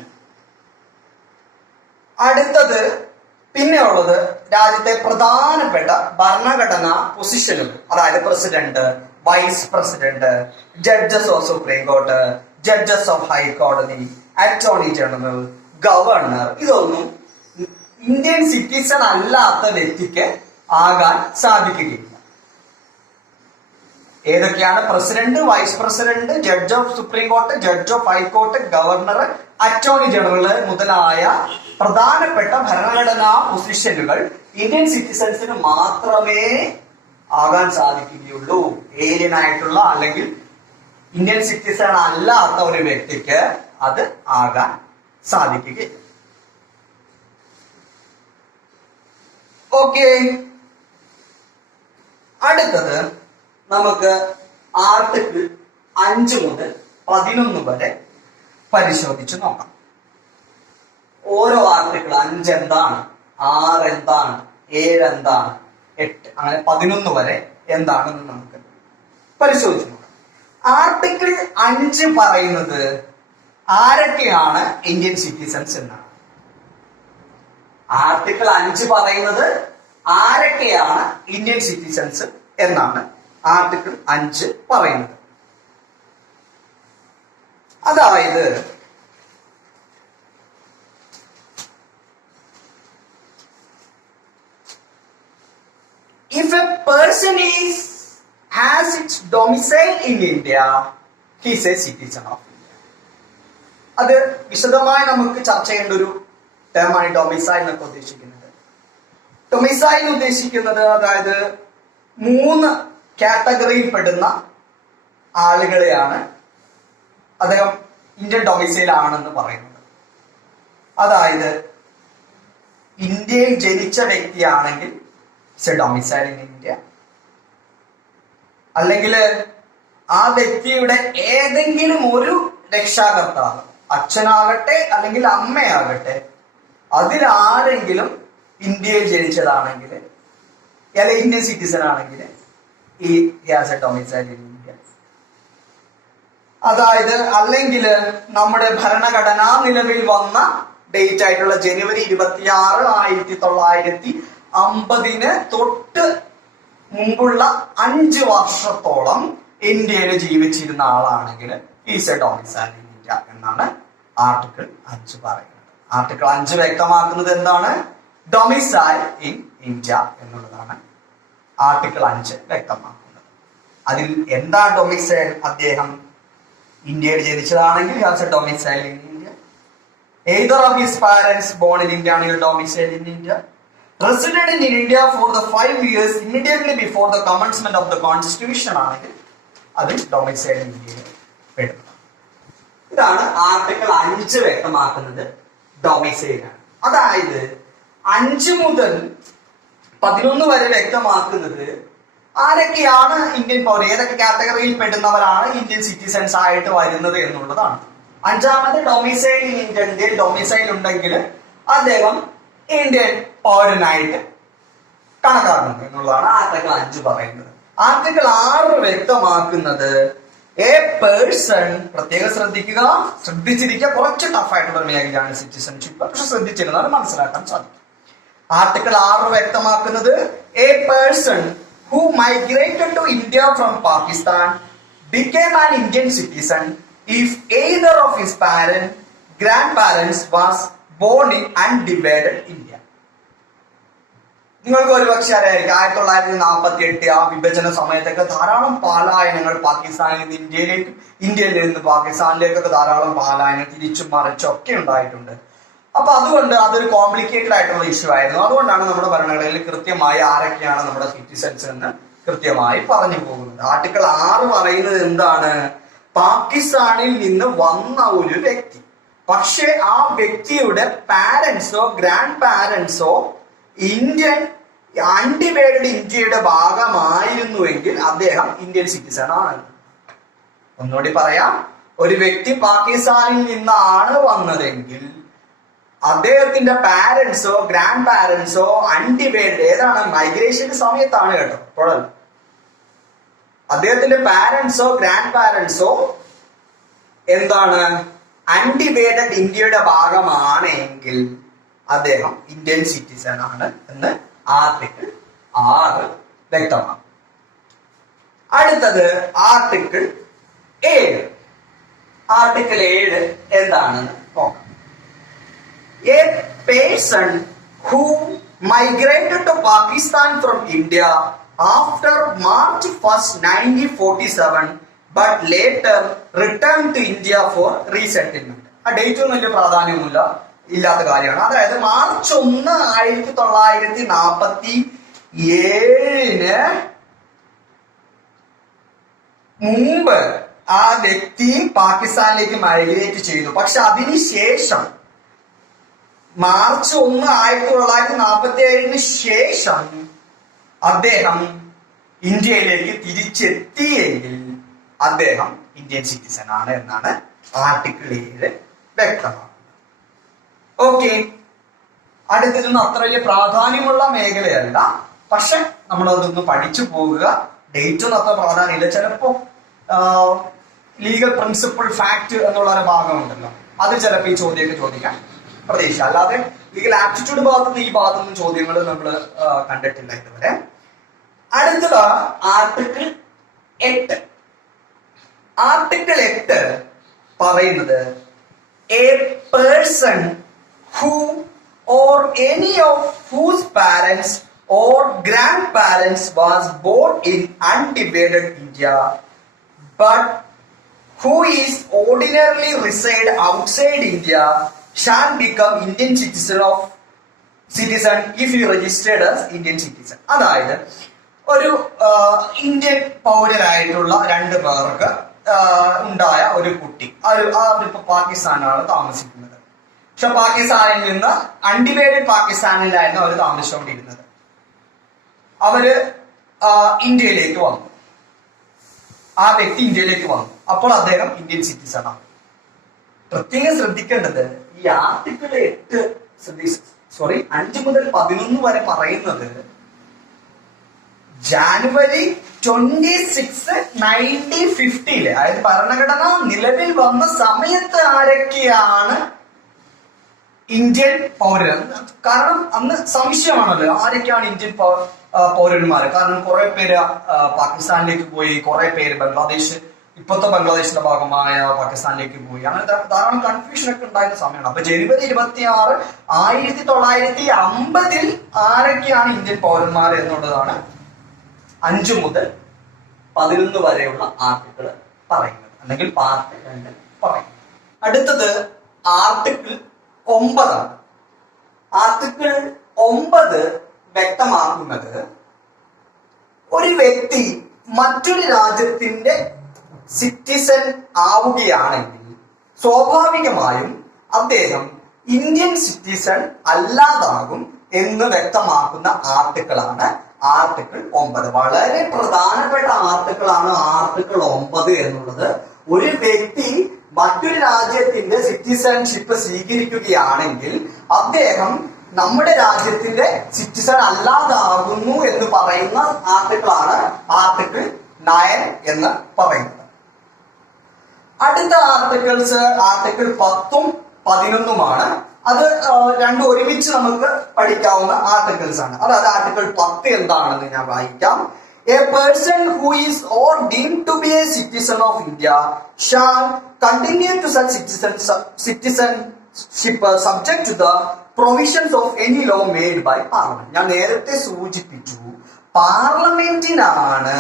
അടുത്തത് പിന്നെ ഉള്ളത് രാജ്യത്തെ പ്രധാനപ്പെട്ട ഭരണഘടനാ പൊസിഷനുകൾ, അതായത് president, vice president, judges of Supreme Court, judges of ഹൈക്കോടതി, അറ്റോർണി ജനറൽ, ഗവർണർ. ഇതൊന്നും ഇന്ത്യൻ സിറ്റിസൺ അല്ലാത്ത വ്യക്തിക്ക് ആകാൻ സാധിക്കുകയില്ല. ഏതൊക്കെയാണ്? President, vice president, judge of Supreme Court, judge of high court, governor, attorney general മുതലായ പ്രധാനപ്പെട്ട ഭരണഘടനാ പൊസിഷനുകൾ ഇന്ത്യൻ സിറ്റിസൺസിന് മാത്രമേ ആകാൻ സാധിക്കുകയുള്ളൂ. ഏലിയൻ ആയിട്ടുള്ള അല്ലെങ്കിൽ ഇന്ത്യൻ സിറ്റിസൺ അല്ലാത്ത ഒരു വ്യക്തിക്ക് അത് ആകാൻ സാധിക്കുകയില്ല. ഓക്കെ. അടുത്തത് നമുക്ക് ആർട്ടിക്കിൾ 5 മുതൽ 11 വരെ പരിശോധിച്ച് നോക്കാം. ഓരോ ആർട്ടിക്കിൾ 5 എന്താണ്, 6 എന്താണ്, 7 എന്താണ്, 8 അങ്ങനെ 11 വരെ എന്താണെന്ന് നമുക്ക് പരിശോധിച്ച് നോക്കാം. ആർട്ടിക്കിൾ 5 പറയുന്നത് ആരൊക്കെയാണ് ഇന്ത്യൻ സിറ്റിസൺസ് എന്നാണ്. ആർട്ടിക്കിൾ 5 പറയുന്നത് ആരൊക്കെയാണ് ഇന്ത്യൻ സിറ്റിസൺസ് എന്നാണ് ആർട്ടിക്കിൾ 5 പറയുന്നത്. അതായത് if a person has its domicile in India, he is a citizen of India. അത് വിശദമായി നമുക്ക് ചർച്ച ചെയ്യേണ്ട ഒരു ടേമാണ് ഡൊമിസൈൽ എന്നൊക്കെ ഉദ്ദേശിക്കുന്നത്. ഡൊമിസൈൽ ഉദ്ദേശിക്കുന്നത് അതായത് 3 കാറ്റഗറിയിൽ പെടുന്ന ആളുകളെയാണ് അദ്ദേഹം ഇന്ത്യൻ ഡൊമിസൈൽ ആണെന്ന് പറയുന്നത്. അതായത് ഇന്ത്യയിൽ ജനിച്ച വ്യക്തിയാണെങ്കിൽ ഡൊമിസൈൽ ഇൻ ഇന്ത്യ, അല്ലെങ്കിൽ ആ വ്യക്തിയുടെ ഏതെങ്കിലും ഒരു രക്ഷാകർത്താവ്, അച്ഛനാകട്ടെ അല്ലെങ്കിൽ അമ്മയാകട്ടെ, അതിലാരെങ്കിലും ഇന്ത്യയിൽ ജനിച്ചതാണെങ്കിൽ അല്ലെങ്കിൽ ഇന്ത്യൻ സിറ്റിസൺ ആണെങ്കിൽ ഈ has a domicile in India. അതായത് അല്ലെങ്കിൽ നമ്മുടെ ഭരണഘടന നിലവിൽ വന്ന ഡേറ്റ് ആയിട്ടുള്ള ജനുവരി 26, 1950 തൊട്ട് മുമ്പുള്ള 5 വർഷത്തോളം ഇന്ത്യയിൽ ജീവിച്ചിരുന്ന ആളാണെങ്കിൽ is a domicile in India എന്നാണ് ആർട്ടിക്കിൾ 5 പറയുന്നത്. ആർട്ടിക്കിൾ 5 വ്യക്തമാക്കുന്നത് എന്താണ്? ഡൊമിസൈൽ ഇൻ ഇന്ത്യ എന്നുള്ളതാണ് ആർട്ടിക്കിൾ 5 വ്യക്തമാക്കുന്നത്. അതിൽ എന്താ ഡൊമിസൈൽ? അദ്ദേഹം ഇന്ത്യയിൽ ജനിച്ചതാണെങ്കിൽ has a domicile in India. Either of his parents born in India ആണെങ്കിൽ domicile in India. Resident in India for the 5 years immediately before the commencement of the constitution ആണെങ്കിൽ അത് ഡൊമിസൈൽ ഇൻ ഇന്ത്യയിൽ പെടും. ഇതാണ് ആർട്ടിക്കിൾ 5 വ്യക്തമാക്കുന്നത് ഡൊമിസൈൽ ആണ്. അതായത് 5 മുതൽ 11 വരെ വ്യക്തമാക്കുന്നത് ആരൊക്കെയാണ് ഇന്ത്യൻ പൗരർ, ഏതൊക്കെ കാറ്റഗറിയിൽ പെടുന്നവരാണ് ഇന്ത്യൻ സിറ്റിസൺസ് ആയിട്ട് വരുന്നത് എന്നുള്ളതാണ്. 5ാമത് ഡൊമിസൈൽ ഇൻ ഇന്ത്യ, ഇന്ത്യയിൽ ഡൊമിസൈൽ ഉണ്ടെങ്കിൽ അദ്ദേഹം ഇന്ത്യൻ പൗരനായിട്ട് കണക്കാക്കുന്നു എന്നുള്ളതാണ് ആർട്ടിക്കിൾ 5 പറയുന്നത്. ആർട്ടിക്കിൾ 6 വ്യക്തമാക്കുന്നത് എ പേഴ്സൺ, പ്രത്യേകം ശ്രദ്ധിച്ചിരിക്കുക, കുറച്ച് ടഫായിട്ടുള്ള മേഖലയാണ് സിറ്റിസൺഷിപ്പ്, പക്ഷെ ശ്രദ്ധിച്ചിരുന്നാൽ മനസ്സിലാക്കാൻ സാധിക്കും. ആർട്ടിക്കിൾ 6 വ്യക്തമാക്കുന്നത് a person who migrated to India from Pakistan became an Indian citizen if either of his grandparents was born in undivided India. നിങ്ങൾക്ക് ഒരുപക്ഷെ അറിയായിരിക്കും 1948 ആ വിഭജന സമയത്തൊക്കെ ധാരാളം പലായനങ്ങൾ പാകിസ്ഥാനിൽ നിന്ന് ഇന്ത്യയിലേക്കും ഇന്ത്യയിൽ നിന്ന് പാകിസ്ഥാനിലേക്കൊക്കെ ധാരാളം പലായനം തിരിച്ചും മറിച്ചും ഒക്കെ ഉണ്ടായിട്ടുണ്ട്. അപ്പൊ അതുകൊണ്ട് അതൊരു കോംപ്ലിക്കേറ്റഡ് ആയിട്ടുള്ള ഇഷ്യൂ ആയിരുന്നു. അതുകൊണ്ടാണ് നമ്മുടെ ഭരണഘടനയിൽ കൃത്യമായി ആരൊക്കെയാണ് നമ്മുടെ സിറ്റിസൺസ് എന്ന് കൃത്യമായി പറഞ്ഞു പോകുന്നത്. ആർട്ടിക്കിൾ 6 പറയുന്നത് എന്താണ്? പാകിസ്ഥാനിൽ നിന്ന് വന്ന ഒരു വ്യക്തി, പക്ഷെ ആ വ്യക്തിയുടെ പാരന്റ്സോ ഗ്രാൻഡ് പാരന്റ്സോ ഇന്ത്യൻ അൺഡിവൈഡഡ് ഇന്ത്യയുടെ ഭാഗമായിരുന്നുവെങ്കിൽ അദ്ദേഹം ഇന്ത്യൻ സിറ്റിസൺ ആണ്. ഒന്നുകൂടി പറയാം, ഒരു വ്യക്തി പാകിസ്ഥാനിൽ നിന്നാണ് വന്നതെങ്കിൽ അദ്ദേഹത്തിന്റെ പാരന്റ്സോ ഗ്രാൻഡ് പാരന്റ്സോ അൺഡിവൈഡഡ്, ഏതാണ് മൈഗ്രേഷന്റെ സമയത്താണ് കേട്ടോ, ഇപ്പോഴല്ല, അദ്ദേഹത്തിന്റെ പാരന്റ്സോ ഗ്രാൻഡ് പാരന്റ്സോ എന്താണ് അൺഡിവൈഡഡ് ഇന്ത്യയുടെ ഭാഗമാണെങ്കിൽ അദ്ദേഹം ഇന്ത്യൻ സിറ്റിസൺ ആണ് എന്ന് ആർട്ടിക്കിൾ 6 വ്യക്തമാണ്. അടുത്തത് ആർട്ടിക്കിൾ 7. ആർട്ടിക്കിൾ 7 എന്താണെന്ന് നോക്കാം. A person who migrated to Pakistan from India after March 1st, 1947 but later returned to India for resettlement. ആ ഡേറ്റ് ഒന്നും വലിയ പ്രാധാന്യമൊന്നുമില്ല, ഇല്ലാത്ത കാര്യമാണ്. അതായത് മാർച്ച് 1, 1947 മുമ്പ് ആ വ്യക്തി പാകിസ്ഥാനിലേക്ക് മൈഗ്രേറ്റ് ചെയ്തു. പക്ഷെ അതിനുശേഷം മാർച്ച് 1, 1947 ശേഷം അദ്ദേഹം ഇന്ത്യയിലേക്ക് തിരിച്ചെത്തിയെങ്കിൽ അദ്ദേഹം ഇന്ത്യൻ സിറ്റിസൺ ആണ് എന്നാണ് ആർട്ടിക്കിൾ 7 വ്യക്തമാക്കുന്നത്. ഓക്കെ, അടുത്തതൊന്നും അത്ര വലിയ പ്രാധാന്യമുള്ള മേഖലയല്ല, പക്ഷെ നമ്മൾ അതൊന്ന് പഠിച്ചു പോകുക. ഡേറ്റ് ഒന്നും അത്ര പ്രാധാന്യമില്ല. ചിലപ്പോ ലീഗൽ പ്രിൻസിപ്പിൾ ഫാക്ട് എന്നുള്ള ഒരു ഭാഗമുണ്ടല്ലോ, അത് ചിലപ്പോൾ ഈ ചോദ്യമൊക്കെ ചോദിക്കാൻ പ്രതീക്ഷ. അല്ലാതെ ലീഗൽ ആപ്റ്റിറ്റ്യൂഡ് ഭാഗത്തുനിന്ന് ഈ ഭാഗത്തുനിന്നും ചോദ്യങ്ങൾ നമ്മൾ കണ്ടിട്ടില്ല ഇതുവരെ. അടുത്തത് ആർട്ടിക്കിൾ 8. ആർട്ടിക്കിൾ 8 പറയുന്നത് A person who or any of whose parents or grandparents was born in undivided India but who is ordinarily reside outside India shall become Indian citizen if he registered as Indian citizen. അതായത് ഒരു ഇന്ത്യൻ പൗരരായിട്ടുള്ള രണ്ടു പേർക്ക് ഉണ്ടായ ഒരു കുട്ടി അവരിപ്പോ പാകിസ്ഥാനിലാണ് താമസിക്കുന്നത്. പക്ഷെ പാകിസ്ഥാനിൽ നിന്ന് അൺഡിവൈഡഡ് പാകിസ്ഥാനിലായിരുന്നു അവർ താമസിച്ചുകൊണ്ടിരുന്നത്. അവര് ഇന്ത്യയിലേക്ക് വന്നു. ആ വ്യക്തി ഇന്ത്യയിലേക്ക് വന്നു. അപ്പോൾ അദ്ദേഹം ഇന്ത്യൻ സിറ്റിസൺ ആണ്. പ്രത്യേകം ശ്രദ്ധിക്കേണ്ടത് ഈ ആർട്ടിക്കിൾ 5 മുതൽ 11 വരെ പറയുന്നത് ജാനുവരി 26, 1950 അതായത് ഭരണഘടന നിലവിൽ വന്ന സമയത്ത് ആരൊക്കെയാണ് ഇന്ത്യൻ പൗരൻ. കാരണം അന്ന് സംശയമാണല്ലോ ആരൊക്കെയാണ് ഇന്ത്യൻ പൗരന്മാര്. കാരണം കുറെ പേര് പാകിസ്ഥാനിലേക്ക് പോയി, കുറെ പേര് ബംഗ്ലാദേശ്, ഇപ്പോഴത്തെ ബംഗ്ലാദേശിന്റെ ഭാഗമായ പാകിസ്ഥാനിലേക്ക് പോയി. അങ്ങനെ ധാരാളം കൺഫ്യൂഷൻ ഒക്കെ ഉണ്ടായിരുന്ന സമയമാണ്. അപ്പൊ ജനുവരി 26, 1950 ആരൊക്കെയാണ് ഇന്ത്യൻ പൗരന്മാർ എന്നുള്ളതാണ് 5 മുതൽ 11 വരെയുള്ള ആർട്ടിക്കിൾ പറയുന്നത്, അല്ലെങ്കിൽ പാർട്ട് 2 പറയുന്നത്. അടുത്തത് ആർട്ടിക്കിൾ 9. ആർട്ടിക്കിൾ 9 വ്യക്തമാക്കുന്നത് ഒരു വ്യക്തി മറ്റൊരു രാജ്യത്തിന്റെ സിറ്റിസൺ ആവുകയാണെങ്കിൽ സ്വാഭാവികമായും അദ്ദേഹം ഇന്ത്യൻ സിറ്റിസൺ അല്ലാതാകും എന്ന് വ്യക്തമാക്കുന്ന ആർട്ടിക്കിളാണ് ആർട്ടിക്കിൾ 9. വളരെ പ്രധാനപ്പെട്ട ആർട്ടിക്കിളാണ് ആർട്ടിക്കിൾ 9 എന്നുള്ളത്. ഒരു വ്യക്തി മറ്റൊരു രാജ്യത്തിന്റെ സിറ്റിസൺഷിപ്പ് സ്വീകരിക്കുകയാണെങ്കിൽ അദ്ദേഹം നമ്മുടെ രാജ്യത്തിന്റെ സിറ്റിസൺ അല്ലാതാകുന്നു എന്ന് പറയുന്ന ആർട്ടിക്കിളാണ് ആർട്ടിക്കിൾ 9 എന്ന് പറയുന്നത്. അടുത്ത ആർട്ടിക്കിൾസ് ആർട്ടിക്കിൾ 10ഉം 11ഉമാണ്. അത് രണ്ടും ഒരുമിച്ച് നമുക്ക് പഠിക്കാവുന്ന ആർട്ടിക്കിൾസ് ആണ്. അതായത് ആർട്ടിക്കിൾ 10 എന്താണെന്ന് ഞാൻ വായിക്കാം. A person who is or deemed to be a citizen of India shall continue to such citizenship subject to the provisions of any law made by Parliament. ഞാൻ നേരത്തെ സൂചിപ്പിച്ചു, പാർലമെന്റിനാണ്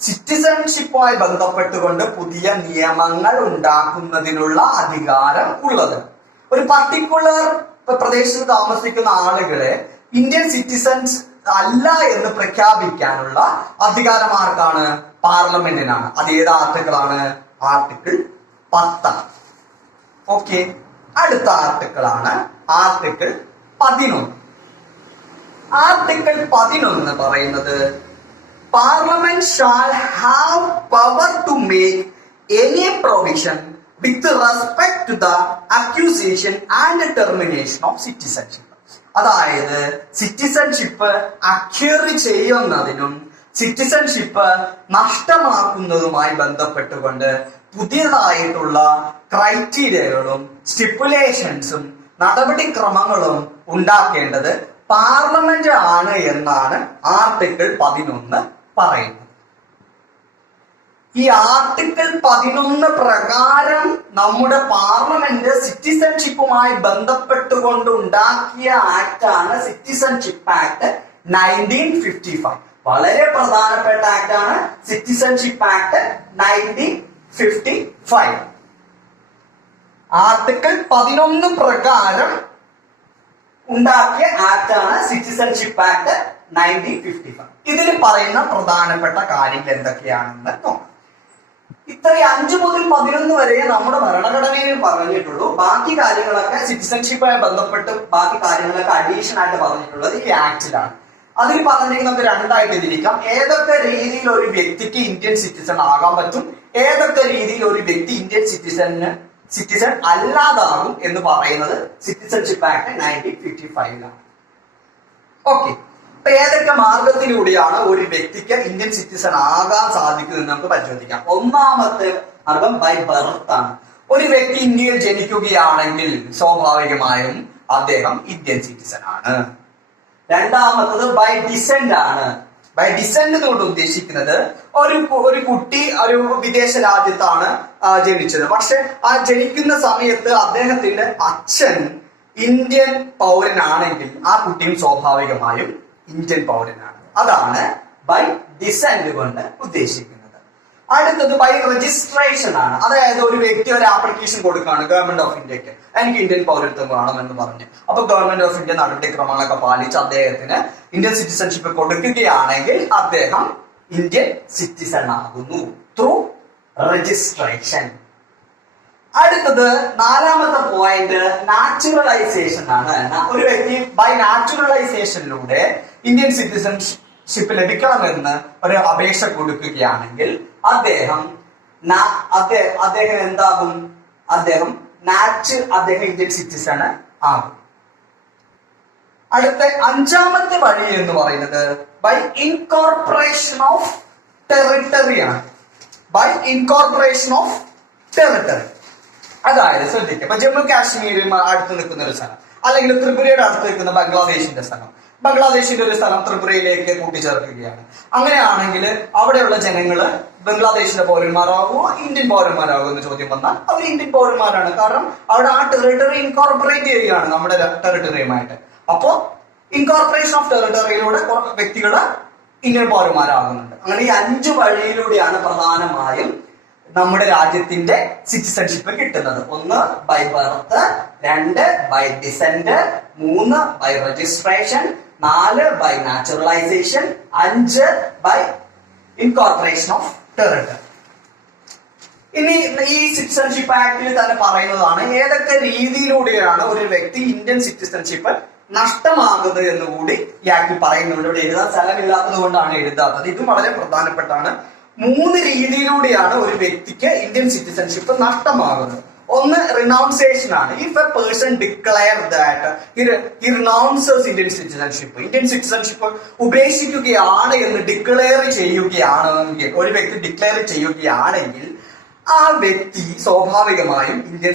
സിറ്റിസൺഷിപ്പുമായി ബന്ധപ്പെട്ടുകൊണ്ട് പുതിയ നിയമങ്ങൾ ഉണ്ടാക്കുന്നതിനുള്ള അധികാരം ഉള്ളത്. ഒരു പർട്ടിക്കുലർ പ്രദേശത്ത് താമസിക്കുന്ന ആളുകളെ ഇന്ത്യൻ സിറ്റിസൺസ് അല്ല എന്ന് പ്രഖ്യാപിക്കാനുള്ള അധികാരം ആർക്കാണ്? പാർലമെന്റിനാണ്. അത് ഏത് ആർട്ടിക്കിളാണ്? ആർട്ടിക്കിൾ 10. ഓക്കെ, അടുത്ത ആർട്ടിക്കിളാണ് ആർട്ടിക്കിൾ 11. ആർട്ടിക്കിൾ 11 പറയുന്നത് Parliament shall have power to make any provision with respect to the accusation and termination of citizenship. അതായത് സിറ്റിസൺഷിപ്പ് അക്വയർ ചെയ്യുന്നതിനും സിറ്റിസൺഷിപ്പ് നഷ്ടമാക്കുന്നതുമായി ബന്ധപ്പെട്ടുകൊണ്ട് പുതിയതായിട്ടുള്ള ക്രൈറ്റീരിയകളും സ്റ്റിപ്പുലേഷൻസും നടപടിക്രമങ്ങളും ഉണ്ടാക്കേണ്ടത് പാർലമെന്റ് ആണ് എന്നാണ് ആർട്ടിക്കിൾ 11 പറയുന്നത്. ഈ ആർട്ടിക്കിൾ 11 പ്രകാരം നമ്മുടെ പാർലമെന്റ് സിറ്റിസൺഷിപ്പുമായി ബന്ധപ്പെട്ടുകൊണ്ട് ഉണ്ടാക്കിയ ആക്ടാണ് സിറ്റിസൺഷിപ്പ് ആക്ട് 1955. വളരെ പ്രധാനപ്പെട്ട ആക്ടാണ് സിറ്റിസൺഷിപ്പ് ആക്ട് 1955. ആർട്ടിക്കിൾ 11 പ്രകാരം ഉണ്ടാക്കിയ ആക്ടാണ് സിറ്റിസൺഷിപ്പ് ആക്ട് 1955. ഇതിൽ പറയുന്ന പ്രധാനപ്പെട്ട കാര്യങ്ങൾ എന്തൊക്കെയാണെന്ന് നോക്കാം. ഇത്രയും 5 മുതൽ 11 വരെ നമ്മുടെ ഭരണഘടനയിൽ പറഞ്ഞിട്ടുള്ളൂ. ബാക്കി കാര്യങ്ങളൊക്കെ സിറ്റിസൺഷിപ്പുമായി ബന്ധപ്പെട്ട് ബാക്കി കാര്യങ്ങളൊക്കെ അഡീഷൻ ആയിട്ട് പറഞ്ഞിട്ടുള്ളത് ഈ ആക്ടിലാണ്. അതിൽ പറഞ്ഞിരിക്കുന്നത് നമുക്ക് രണ്ടായിട്ട് തിരിക്കാം. ഏതൊക്കെ രീതിയിൽ ഒരു വ്യക്തിക്ക് ഇന്ത്യൻ സിറ്റിസൺ ആകാൻ പറ്റും, ഏതൊക്കെ രീതിയിൽ ഒരു വ്യക്തി ഇന്ത്യൻ സിറ്റിസൺ അല്ലാതാകും എന്ന് പറയുന്നത് സിറ്റിസൺഷിപ്പ് ആക്ട് 1955ലാണ്. ഓക്കെ, അപ്പൊ ഏതൊക്കെ മാർഗത്തിലൂടെയാണ് ഒരു വ്യക്തിക്ക് ഇന്ത്യൻ സിറ്റിസൺ ആകാൻ സാധിക്കുന്നത് നമുക്ക് പരിശോധിക്കാം. ഒന്നാമത്തെ മാർഗം ബൈ ബർത്ത് ആണ്. ഒരു വ്യക്തി ഇന്ത്യയിൽ ജനിക്കുകയാണെങ്കിൽ സ്വാഭാവികമായും അദ്ദേഹം ഇന്ത്യൻ സിറ്റിസൺ ആണ്. രണ്ടാമത്തത് ബൈ ഡിസെന്റ് ആണ്. ബൈ ഡിസെന്റ് കൊണ്ട് ഉദ്ദേശിക്കുന്നത് ഒരു കുട്ടി ഒരു വിദേശ രാജ്യത്താണ് ജനിച്ചത്. പക്ഷെ ആ ജനിക്കുന്ന സമയത്ത് അദ്ദേഹത്തിന്റെ അച്ഛൻ ഇന്ത്യൻ പൗരനാണെങ്കിൽ ആ കുട്ടിയും സ്വാഭാവികമായും ഇന്ത്യൻ പൗരനാണ്. അതാണ് ബൈ ഡിസെന്റ് കൊണ്ട് ഉദ്ദേശിക്കുന്നത്. അടുത്തത് ബൈ രജിസ്ട്രേഷൻ ആണ്. അതായത് ഒരു വ്യക്തി ഒരു ആപ്ലിക്കേഷൻ കൊടുക്കുകയാണ് ഗവൺമെന്റ് ഓഫ് ഇന്ത്യക്ക്, എനിക്ക് ഇന്ത്യൻ പൗരത്വം വേണമെന്ന് പറഞ്ഞ്. അപ്പൊ ഗവൺമെന്റ് ഓഫ് ഇന്ത്യ നടപടിക്രമങ്ങളൊക്കെ പാലിച്ച് അദ്ദേഹത്തിന് ഇന്ത്യൻ സിറ്റിസൺഷിപ്പ് കൊടുക്കുകയാണെങ്കിൽ അദ്ദേഹം ഇന്ത്യൻ സിറ്റിസൺ ആകുന്നു ത്രൂ രജിസ്ട്രേഷൻ. അടുത്തത് നാലാമത്തെ പോയിന്റ് നാച്ചുറലൈസേഷൻ ആണ്. ഒരു വ്യക്തി ബൈ നാച്ചുറലൈസേഷനിലൂടെ ഇന്ത്യൻ സിറ്റിസൺഷിപ്പ് ലഭിക്കണമെന്ന് ഒരു അപേക്ഷ കൊടുക്കുകയാണെങ്കിൽ അദ്ദേഹം എന്താകും? അദ്ദേഹം ഇന്ത്യൻ സിറ്റിസൺ ആകും. അടുത്ത അഞ്ചാമത്തെ വഴി എന്ന് പറയുന്നത് ബൈ ഇൻകോർപ്പറേഷൻ ഓഫ് ടെറിട്ടറി ആണ്. ബൈ ഇൻകോർപ്പറേഷൻ ഓഫ് ടെറിട്ടറി, അതായത് ശ്രദ്ധിക്കുക, ഇപ്പൊ ജമ്മു കാശ്മീർ അടുത്ത് നിൽക്കുന്ന ഒരു സ്ഥലം, അല്ലെങ്കിൽ ത്രിപുരയുടെ അടുത്ത് നിൽക്കുന്ന ബംഗ്ലാദേശിന്റെ സ്ഥലം, ബംഗ്ലാദേശിന്റെ ഒരു സ്ഥലം ത്രിപുരയിലേക്ക് കൂട്ടിച്ചേർക്കുകയാണ്. അങ്ങനെയാണെങ്കിൽ അവിടെയുള്ള ജനങ്ങള് ബംഗ്ലാദേശിന്റെ പൗരന്മാരാകുമോ ഇന്ത്യൻ പൗരന്മാരാകുമോ എന്ന് ചോദ്യം വന്നാൽ അവർ ഇന്ത്യൻ പൗരന്മാരാണ്. കാരണം അവിടെ ആ ടെറിട്ടറി ഇൻകോർപ്പറേറ്റ് ചെയ്യുകയാണ് നമ്മുടെ ടെറിട്ടറിയുമായിട്ട്. അപ്പോ ഇൻകോർപ്പറേഷൻ ഓഫ് ടെറിട്ടറിയിലൂടെ വ്യക്തികള് ഇന്ത്യൻ പൗരന്മാരാകുന്നുണ്ട്. അങ്ങനെ ഈ 5 വഴിയിലൂടെയാണ് പ്രധാനമായും നമ്മുടെ രാജ്യത്തിന്റെ സിറ്റിസൺഷിപ്പ് കിട്ടുന്നത്. 1 by birth, 2 by descent, 3 by registration, 4 by naturalisation, 5 by incorporation of territory. ഇനി ഈ സിറ്റിസൺഷിപ്പ് ആക്ടിൽ തന്നെ പറയുന്നതാണ് ഏതൊക്കെ രീതിയിലൂടെയാണ് ഒരു വ്യക്തി ഇന്ത്യൻ സിറ്റിസൺഷിപ്പ് നഷ്ടമാകുന്നത് എന്ന് കൂടി ഈ ആക്ടിൽ പറയുന്നുണ്ട്. ഇവിടെ എഴുതാൻ സ്ഥലമില്ലാത്തത് കൊണ്ടാണ് എഴുതാത്തത്. ഇതും വളരെ പ്രധാനപ്പെട്ടാണ്. 3 രീതിയിലൂടെയാണ് ഒരു വ്യക്തിക്ക് ഇന്ത്യൻ സിറ്റിസൺഷിപ്പ് നഷ്ടമാകുന്നത്. ഒന്ന് റിനൗൺസിയേഷൻ ആണ്. If a person declare that he renounces Indian citizenship ഉപേക്ഷിക്കുകയാണ് എന്ന് ഡിക്ലെയർ ചെയ്യുകയാണെങ്കിൽ, ഒരു വ്യക്തി ഡിക്ലെയർ ചെയ്യുകയാണെങ്കിൽ ആ വ്യക്തി സ്വാഭാവികമായും ഇന്ത്യൻ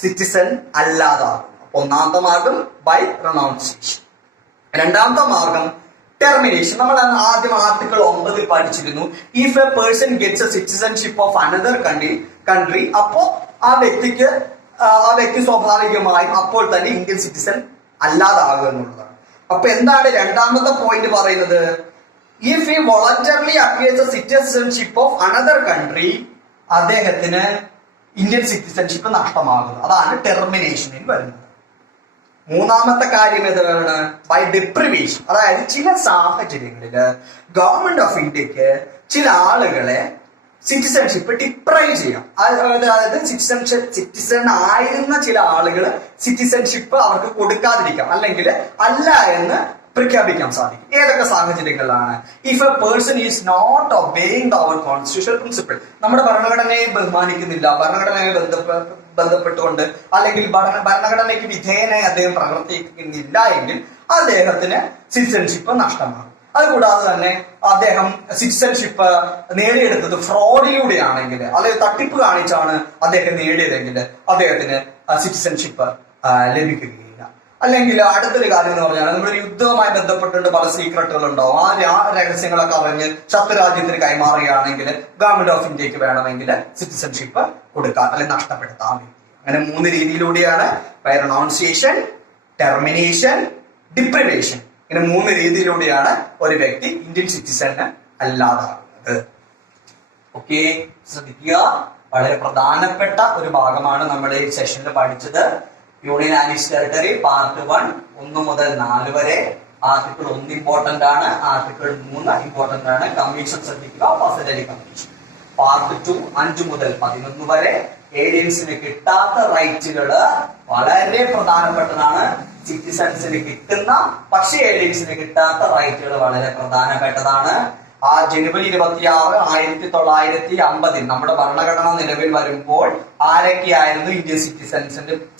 സിറ്റിസൺ അല്ലാതാകും. ഒന്നാമത്തെ മാർഗം ബൈ റിനൗൺസിയേഷൻ. രണ്ടാമത്തെ മാർഗം ടെർമിനേഷൻ. നമ്മൾ ആദ്യം ആർട്ടിക്കിൾ 9 പഠിച്ചിരുന്നു. If a person gets A citizenship of another country, അപ്പോ ആ വ്യക്തി സ്വാഭാവികമായും അപ്പോൾ തന്നെ ഇന്ത്യൻ സിറ്റിസൺ അല്ലാതാകുക എന്നുള്ളതാണ്. അപ്പൊ എന്താണ് രണ്ടാമത്തെ പോയിന്റ് പറയുന്നത്? If he voluntarily acquires a citizenship of another country, അദ്ദേഹത്തിന് ഇന്ത്യൻ സിറ്റിസൺഷിപ്പ് നഷ്ടമാകുന്നു. അതാണ് ടെർമിനേഷനിൽ വരുന്നത്. മൂന്നാമത്തെ കാര്യം ഏതാണ്? By deprivation. അതായത് ചില സാഹചര്യങ്ങളിൽ ഗവൺമെന്റ് ഓഫ് ഇന്ത്യക്ക് ചില ആളുകളെ സിറ്റിസൺഷിപ്പ് ഡിപ്രൈവ് ചെയ്യാം. അതായത് സിറ്റിസൺ ആയിരുന്ന ചില ആളുകൾ സിറ്റിസൺഷിപ്പ് അവർക്ക് കൊടുക്കാതിരിക്കാം, അല്ലെങ്കിൽ അല്ല എന്ന് പ്രഖ്യാപിക്കാൻ സാധിക്കും. ഏതൊക്കെ സാഹചര്യങ്ങളിലാണ്? If a person is not obeying our constitutional principle, നമ്മുടെ ഭരണഘടനയെ ബഹുമാനിക്കുന്നില്ല, ഭരണഘടനയെ ബന്ധപ്പെട്ടുകൊണ്ട് അല്ലെങ്കിൽ ഭരണഘടനയ്ക്ക് വിധേയനായി അദ്ദേഹം പ്രവർത്തിക്കുന്നില്ല എങ്കിൽ അദ്ദേഹത്തിന് സിറ്റിസൺഷിപ്പ് നഷ്ടമാകും. അതുകൂടാതെ തന്നെ അദ്ദേഹം സിറ്റിസൺഷിപ്പ് നേടിയെടുത്തത് ഫ്രോഡിലൂടെയാണെങ്കിൽ, അല്ലെങ്കിൽ തട്ടിപ്പ് കാണിച്ചാണ് അദ്ദേഹം നേടിയതെങ്കിൽ അദ്ദേഹത്തിന് സിറ്റിസൺഷിപ്പ് ലഭിക്കുകയില്ല. അല്ലെങ്കിൽ അടുത്തൊരു കാര്യം എന്ന് പറഞ്ഞാൽ നമ്മുടെ യുദ്ധവുമായി ബന്ധപ്പെട്ടുകൊണ്ട് പല സീക്രട്ടുകൾ ഉണ്ടാവും. ആ രഹസ്യങ്ങളൊക്കെ അറിഞ്ഞ് ശത്രുരാജ്യത്തിന് കൈമാറുകയാണെങ്കിൽ ഗവൺമെന്റ് ഓഫ് ഇന്ത്യക്ക് വേണമെങ്കിൽ സിറ്റിസൺഷിപ്പ് കൊടുക്കാൻ അല്ലെങ്കിൽ നഷ്ടപ്പെടുത്താൻ. അങ്ങനെ 3 രീതിയിലൂടെയാണ് ബൈ റിനൗൺസിയേഷൻ, ടെർമിനേഷൻ, ഡിപ്രിവേഷൻ. ഇങ്ങനെ 3 രീതിയിലൂടെയാണ് ഒരു വ്യക്തി ഇന്ത്യൻ സിറ്റിസൺ അല്ലാതാകുന്നത്. ഓക്കെ, ശ്രദ്ധിക്കുക. വളരെ പ്രധാനപ്പെട്ട ഒരു ഭാഗമാണ് നമ്മൾ ഈ സെഷനിൽ പഠിച്ചത്. Union and its territory part 1 1 മുതൽ 4 വരെ. ആർട്ടിക്കിൾ 1 ഇമ്പോർട്ടന്റ് ആണ്, ആർട്ടിക്കിൾ 3 ഇമ്പോർട്ടന്റ് ആണ്. കമ്മീഷൻ ശ്രദ്ധിക്കുക, ഫസലറി കമ്മീഷൻ. പാർട്ട് 2 5 മുതൽ 11 വരെ. ഏലിയൻസിന് കിട്ടാത്ത റൈറ്റുകള് വളരെ പ്രധാനപ്പെട്ടതാണ്. സിറ്റിസൺസിന് കിട്ടുന്ന പക്ഷേ ഏലിയൻസിന് കിട്ടാത്ത റൈറ്റുകൾ വളരെ പ്രധാനപ്പെട്ടതാണ്. ആ ജനുവരി 26 1950 നമ്മുടെ ഭരണഘടന നിലവിൽ വരുമ്പോൾ ആരൊക്കെയായിരുന്നു ഇന്ത്യൻ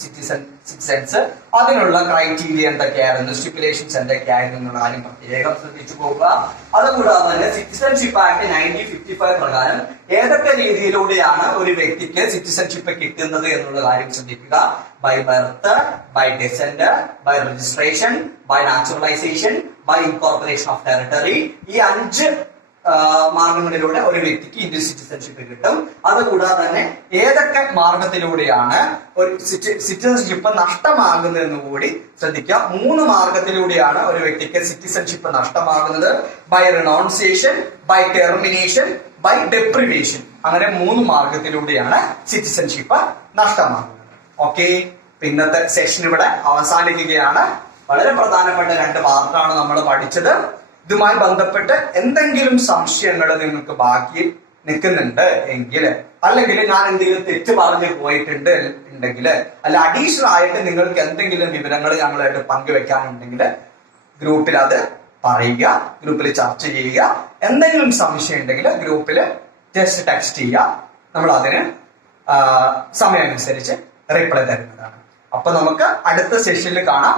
സിറ്റിസൺസ്, അതിനുള്ള ക്രൈറ്റീരിയ എന്തൊക്കെയായിരുന്നു, സ്റ്റിപ്പുലേഷൻസ് എന്തൊക്കെയായിരുന്നു എന്നുള്ള കാര്യം പ്രത്യേകം ശ്രദ്ധിച്ചു പോകുക. അതുകൂടാതെ തന്നെ സിറ്റിസൺഷിപ്പ് ആക്ട് 1955 പ്രകാരം ഏതൊക്കെ രീതിയിലൂടെയാണ് ഒരു വ്യക്തിക്ക് സിറ്റിസൺഷിപ്പ് കിട്ടുന്നത് എന്നുള്ള കാര്യം ശ്രദ്ധിക്കുക. By birth, by descent, by registration, by naturalisation, by incorporation of territory. ഈ 5 മാർഗങ്ങളിലൂടെ ഒരു വ്യക്തിക്ക് ഇന്ത്യൻ സിറ്റിസൺഷിപ്പ് കിട്ടും. അതുകൂടാതെ തന്നെ ഏതൊക്കെ മാർഗത്തിലൂടെയാണ് ഒരു സിറ്റിസൺഷിപ്പ് നഷ്ടമാകുന്നതെന്ന് കൂടി ശ്രദ്ധിക്കുക. 3 മാർഗത്തിലൂടെയാണ് ഒരു വ്യക്തിക്ക് സിറ്റിസൺഷിപ്പ് നഷ്ടമാകുന്നത്: by renunciation, by termination, by deprivation. അങ്ങനെ 3 മാർഗത്തിലൂടെയാണ് സിറ്റിസൺഷിപ്പ് നഷ്ടമാകുന്നത്. ഓക്കെ, ഇന്നത്തെ സെഷൻ ഇവിടെ അവസാനിക്കുകയാണ്. വളരെ പ്രധാനപ്പെട്ട 2 പാർട്ടാണ് നമ്മൾ പഠിച്ചത്. ഇതുമായി ബന്ധപ്പെട്ട് എന്തെങ്കിലും സംശയങ്ങൾ നിങ്ങൾക്ക് ബാക്കി നിൽക്കുന്നുണ്ട് എങ്കിൽ, അല്ലെങ്കിൽ ഞാൻ എന്തെങ്കിലും തെറ്റ് പറഞ്ഞു ഉണ്ടെങ്കിൽ, അല്ല അഡീഷണൽ ആയിട്ട് നിങ്ങൾക്ക് എന്തെങ്കിലും വിവരങ്ങൾ ഞങ്ങളായിട്ട് പങ്കുവെക്കാനുണ്ടെങ്കിൽ ഗ്രൂപ്പിൽ അത് പറയുക, ഗ്രൂപ്പിൽ ചർച്ച ചെയ്യുക. എന്തെങ്കിലും സംശയം ഉണ്ടെങ്കിൽ ഗ്രൂപ്പിൽ ജസ്റ്റ് ടെക്സ്റ്റ് ചെയ്യുക. നമ്മൾ അതിന് സമയമനുസരിച്ച് റിപ്ലൈ തരുന്നതാണ്. അപ്പൊ നമുക്ക് അടുത്ത സെഷനിൽ കാണാം.